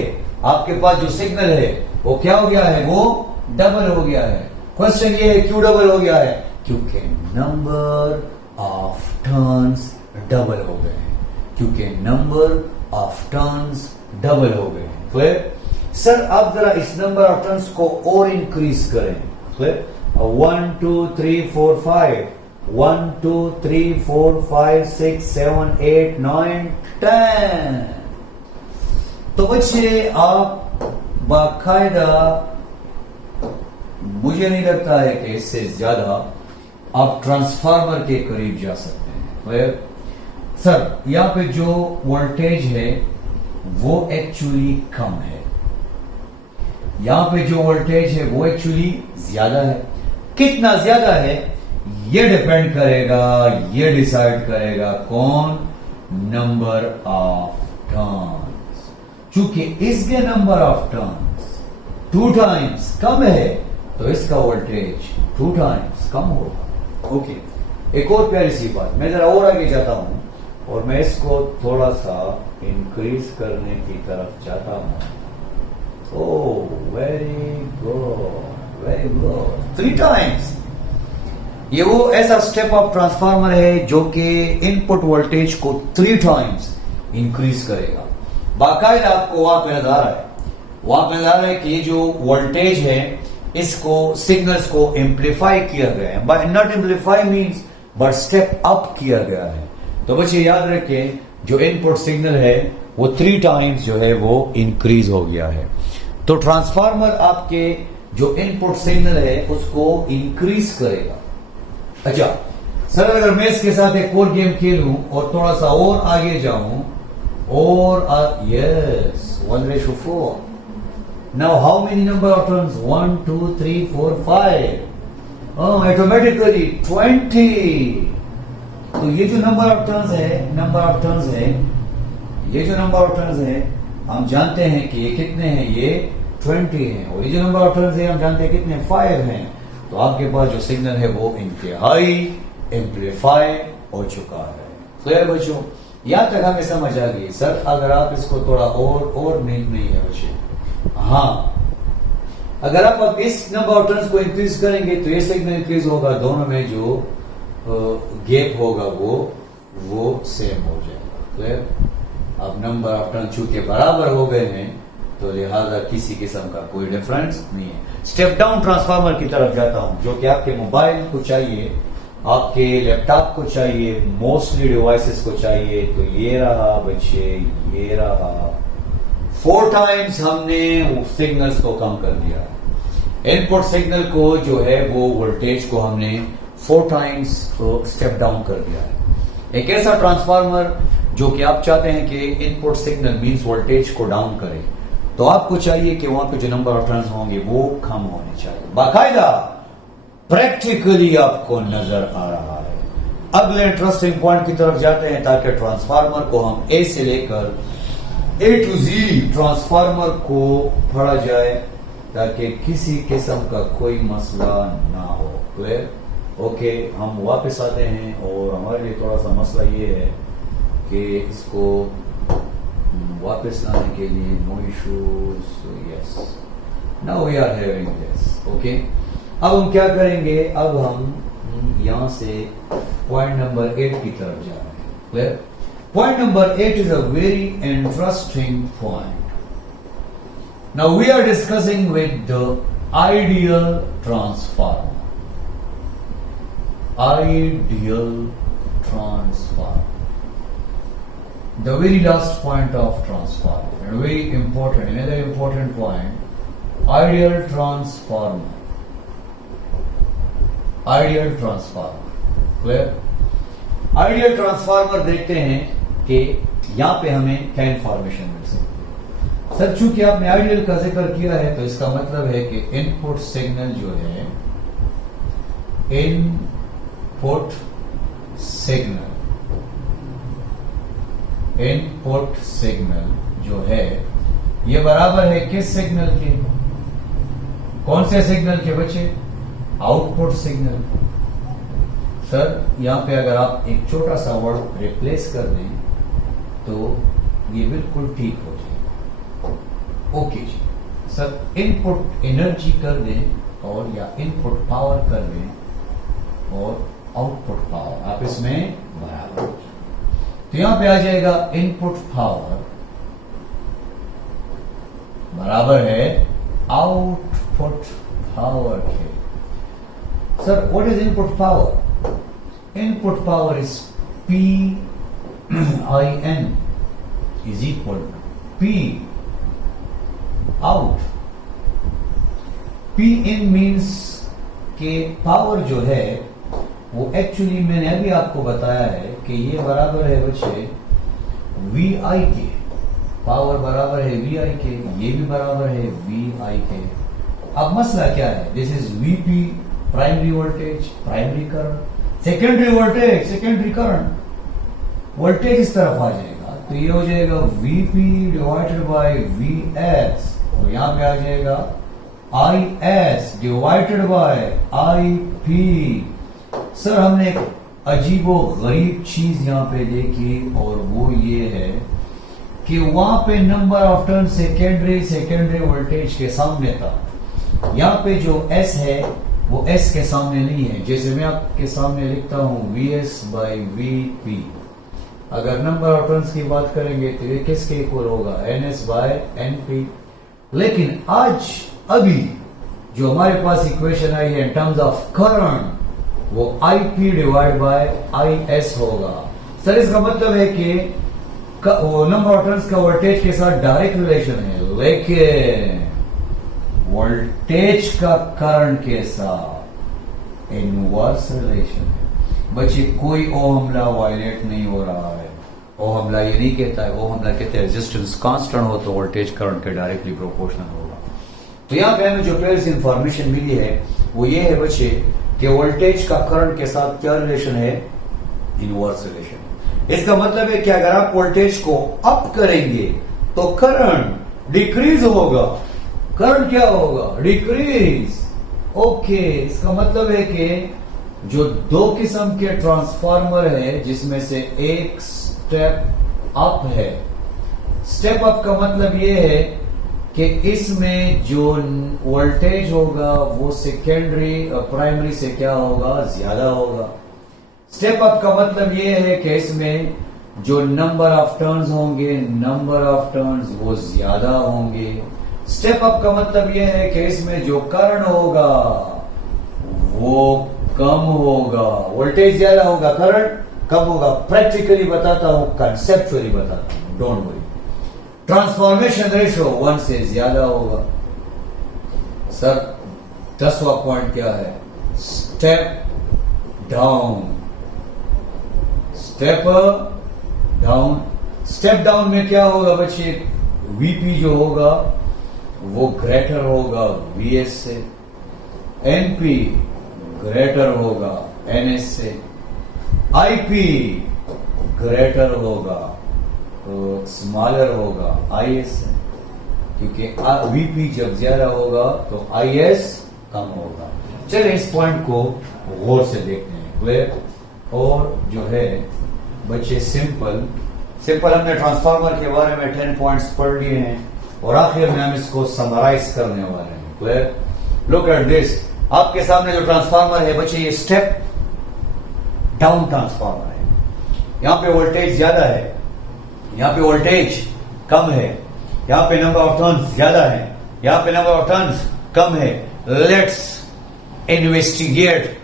आपके पास जो सिग्नल है वो क्या हो गया है? वो डबल हो गया है। क्वेश्चन ये है क्यों डबल हो गया है? क्योंकि नंबर ऑफ टर्न्स डबल हो गए हैं, क्योंकि नंबर ऑफ टर्न्स डबल हो गए हैं, क्लियर? सर आप जरा इस नंबर ऑफ टर्न्स को और इंक्रीज करें, क्लियर? 1 2 3 4 5 1 2 3 4 5 6 7 8 9 10। तो बच्चे आप बाकायदा, मुझे नहीं लगता है कि इससे ज्यादा आप ट्रांसफार्मर के करीब जा सकते हैं। सर यहां पे जो वोल्टेज है वो एक्चुअली कम है, यहां पे जो वोल्टेज है वो एक्चुअली ज्यादा है। कितना ज्यादा है ये डिपेंड करेगा, ये डिसाइड करेगा कौन? Number of turns. चूंकि इसके नंबर ऑफ टर्न्स 2 टाइम्स कम है तो इसका वोल्टेज 2 टाइम्स कम होगा। ओके, एक और प्यारी सी बात, मैं जरा और आगे जाता हूं और मैं इसको थोड़ा सा इंक्रीज करने की तरफ जाता हूं। Oh very good, very good, 3 times. ये वो ऐसा स्टेप अप ट्रांसफार्मर है जो कि इनपुट वोल्टेज को 3 टाइम्स इंक्रीज करेगा। बाकायदा आपको वहां पे नजर आ रहा है, वहां पे नजर आ रहा है कि ये जो वोल्टेज है इसको, सिग्नल्स को एम्पलीफाई किया गया है। By not amplify means but step up किया गया है। तो बच्चे याद रखें, जो इनपुट सिग्नल है वो 3 टाइम्स जो है वो इंक्रीज हो गया है। तो ट्रांसफार्मर आपके जो इनपुट सिग्नल है उसको इंक्रीज करेगा। अच्छा सर, अगर मैं इसके साथ एक और गेम खेलूं और थोड़ा सा और आगे जाऊं और yes 1:4। Now how many number of turns? 1 2 3 4 5. Oh, automatically 20. तो ये जो नंबर ऑफ टर्न्स है, ये जो नंबर ऑफ टर्न्स है हम जानते हैं कि ये कितने हैं? ये 20 हैं। और ये जो नंबर ऑफ टर्न्स है हम जानते हैं कितने? 5 हैं। तो आपके पास जो सिग्नल है वो इंतहाई एम्पलीफाई हो चुका है। क्लियर बच्चों? यहां तक हमें समझ आ गई। सर अगर आप इसको थोड़ा और नहीं है बच्चे, हाँ, अगर आप इस नंबर ऑफ टर्न्स को इंक्रीज करेंगे तो ये सिग्नल इंक्रीज होगा, दोनों में जो गैप होगा वो सेम हो जाएगा। क्लियर? अब नंबर ऑफ टर्न चूंकि बराबर हो गए हैं तो लिहाजा किसी किस्म का कोई डिफरेंस नहीं है। स्टेप डाउन ट्रांसफार्मर की तरफ जाता हूं, जो कि आपके मोबाइल को चाहिए, आपके लैपटॉप को चाहिए, मोस्टली डिवाइसेस को चाहिए। तो ये रहा बच्चे, ये रहा 4 टाइम्स हमने सिग्नल्स को कम कर दिया है। इनपुट सिग्नल को जो है वो वोल्टेज को हमने 4 टाइम्स स्टेप डाउन कर दिया है। एक ऐसा ट्रांसफार्मर जो कि आप चाहते हैं कि इनपुट सिग्नल मींस वोल्टेज को डाउन करे, तो आपको चाहिए कि वहां पे जो नंबर ऑफ टर्न्स होंगे वो कम होने चाहिए। बाकायदा प्रैक्टिकली आपको नजर आ रहा है। अगले इंटरेस्टिंग पॉइंट की तरफ जाते हैं ताकि ट्रांसफार्मर को हम ए से लेकर A to Z ट्रांसफार्मर को पढ़ा जाए ताकि किसी किस्म का कोई मसला ना हो। क्लियर? ओके, हम वापस आते हैं और हमारे लिए थोड़ा सा मसला ये है कि इसको वापस लाने के लिए no issues. Yes, now we are having this. Okay, अब हम क्या करेंगे, अब हम यहां से पॉइंट नंबर 8 की तरफ जा रहे हैं। Clear? Point number 8 is a very interesting point. Now we are discussing with the ideal transformer. Ideal transformer. The very last point of transformer. And very important, another important point. Ideal transformer. Ideal transformer. Clear? Ideal transformer देखते हैं कि यहां पे हमें क्या information मिल सकती है। Sir, चूंकि आपने आइडियल का जिक्र किया है तो इसका मतलब है कि इनपुट सिग्नल जो है, इनपुट सिग्नल जो है ये बराबर है किस सिग्नल के? कौन से सिग्नल के बच्चे? Output signal. सर, यहां पे अगर आप एक छोटा सा वर्ड रिप्लेस कर दें तो ये बिल्कुल ठीक हो जाएगा। ओके जी सर, इनपुट एनर्जी कर दें और या इनपुट पावर कर दें और आउटपुट पावर आप इसमें बराबर हो जाए तो यहां पे आ जाएगा इनपुट पावर बराबर है आउटपुट पावर के। Sir, what is input power? Input power is PIN is equal to P out. Pin means के पावर जो है वो एक्चुअली मैंने अभी आपको बताया है कि ये बराबर है बच्चे VI के। पावर बराबर है VI के, ये भी बराबर है VI के। अब मसला क्या है? This is VP primary voltage, primary current, secondary voltage, secondary current. Voltage इस तरफ आ जाएगा तो ये हो जाएगा VP डिवाइडेड बाय VS और यहां पे आ जाएगा IS divided by IP। Sir, हमने एक अजीबो गरीब चीज यहां पे देखी और वो ये है कि वहां पे number of turn secondary voltage के सामने था। यहां पे जो S है वो S के सामने नहीं है। जैसे मैं आपके सामने लिखता हूं VS बाई VP, अगर नंबर ऑफ टर्न्स की बात करेंगे तो ये किसके इक्वल होगा? NS by NP। लेकिन आज अभी जो हमारे पास इक्वेशन आई है इन टर्म्स ऑफ करंट वो IP डिवाइड बाय IS होगा। सर, इसका मतलब है कि वो नंबर ऑफ टर्न्स का वोल्टेज के साथ डायरेक्ट रिलेशन है, लेकिन वोल्टेज का करंट के साथ इनवर्स रिलेशन है। बच्चे, कोई ओहम लॉ वायलेट नहीं हो रहा है। ओहम लॉ ये नहीं कहता है, ओहम लॉ कहते हैं रेजिस्टेंस कांस्टेंट हो तो वोल्टेज करंट के डायरेक्टली प्रोपोर्शनल होगा। तो यहां पे हमें जो पहले से इंफॉर्मेशन मिली है वो ये है बच्चे कि वोल्टेज का करंट के साथ क्या रिलेशन है? Inverse relation. इसका मतलब है कि अगर आप वोल्टेज को अप करेंगे तो करंट डिक्रीज होगा। करंट क्या होगा? डिक्रीज। ओके, इसका मतलब है कि जो दो किस्म के ट्रांसफार्मर है जिसमें से एक स्टेप अप है। स्टेप अप का मतलब ये है कि इसमें जो वोल्टेज होगा वो सेकेंडरी और प्राइमरी से क्या होगा? ज्यादा होगा। स्टेप अप का मतलब ये है कि इसमें जो नंबर ऑफ टर्न्स होंगे, नंबर ऑफ टर्न्स वो ज्यादा होंगे। स्टेप अप का मतलब यह है कि इसमें जो करंट होगा वो कम होगा। वोल्टेज ज्यादा होगा, करंट कम होगा। प्रैक्टिकली बताता हूं, कंसेप्चुअली बताता हूं, डोंट वरी। ट्रांसफॉर्मेशन रेशो 1 से ज्यादा होगा। सर 10वां पॉइंट क्या है? Step down. Step down, step down में क्या होगा बच्चे? वीपी जो होगा वो ग्रेटर होगा वीएस से, एनपी ग्रेटर होगा एनएस से, आईपी ग्रेटर होगा तो स्मॉलर होगा आईएस से, क्योंकि वीपी जब ज्यादा होगा तो आईएस कम होगा। चलिए इस पॉइंट को गौर से देखते हैं, क्लियर? और जो है बच्चे सिंपल हमने ट्रांसफार्मर के बारे में 10 पॉइंट्स पढ़ लिए हैं और आखिर में हम इसको समराइज करने वाले हैं, क्लियर? लुक एट दिस, आपके सामने जो ट्रांसफार्मर है बच्चे ये स्टेप डाउन ट्रांसफार्मर है। यहां पे वोल्टेज ज्यादा है, यहां पे वोल्टेज कम है, यहां पे नंबर ऑफ टर्न्स ज्यादा है, यहां पे नंबर ऑफ टर्न्स कम है। Let's investigate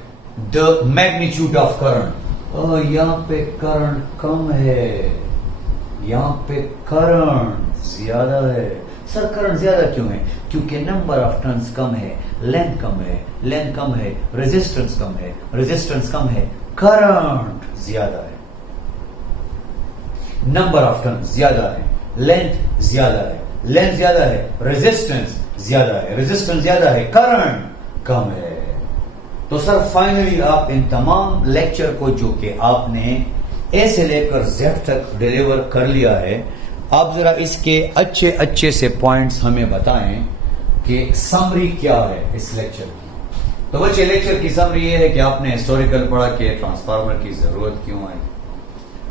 the magnitude of current. यहां पे करंट कम है, यहां पे करंट ज्यादा है। सर करंट ज्यादा क्यों है? क्योंकि नंबर ऑफ टर्न्स कम है, लेंथ कम है, लेंथ कम है, रेजिस्टेंस कम है, रेजिस्टेंस कम है, करंट ज्यादा है। नंबर ऑफ टर्न्स ज्यादा है, लेंथ ज्यादा है, लेंथ ज्यादा है, रेजिस्टेंस ज्यादा है, रेजिस्टेंस ज्यादा है, करंट कम है। तो सर फाइनली आप इन तमाम लेक्चर को जो कि आपने ए से लेकर जेड तक डिलीवर कर लिया है, आप जरा इसके अच्छे अच्छे से पॉइंट्स हमें बताएं कि समरी क्या है इस लेक्चर की। तो बच्चे लेक्चर की समरी ये है कि आपने हिस्टोरिकल पढ़ा कि ट्रांसफार्मर की जरूरत क्यों आई।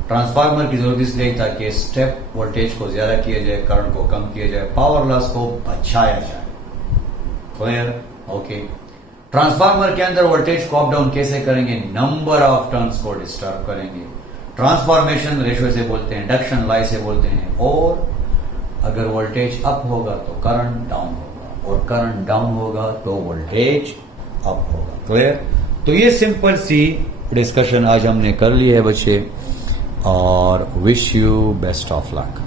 ट्रांसफार्मर की जरूरत इसलिए ताकि स्टेप वोल्टेज को ज्यादा किया जाए, करंट को कम किया जाए, पावर लॉस को बचाया जाए। क्लियर? ओके। ट्रांसफार्मर के अंदर वोल्टेज को अप डाउन कैसे करेंगे? नंबर ऑफ टर्न्स को डिस्टर्ब करेंगे। ट्रांसफॉर्मेशन रेशो से बोलते हैं, इंडक्शन लॉ से बोलते हैं। और अगर वोल्टेज अप होगा तो करंट डाउन होगा, और करंट डाउन होगा तो वोल्टेज अप होगा। क्लियर? तो ये सिंपल सी डिस्कशन आज हमने कर ली है बच्चे, और wish you best of luck.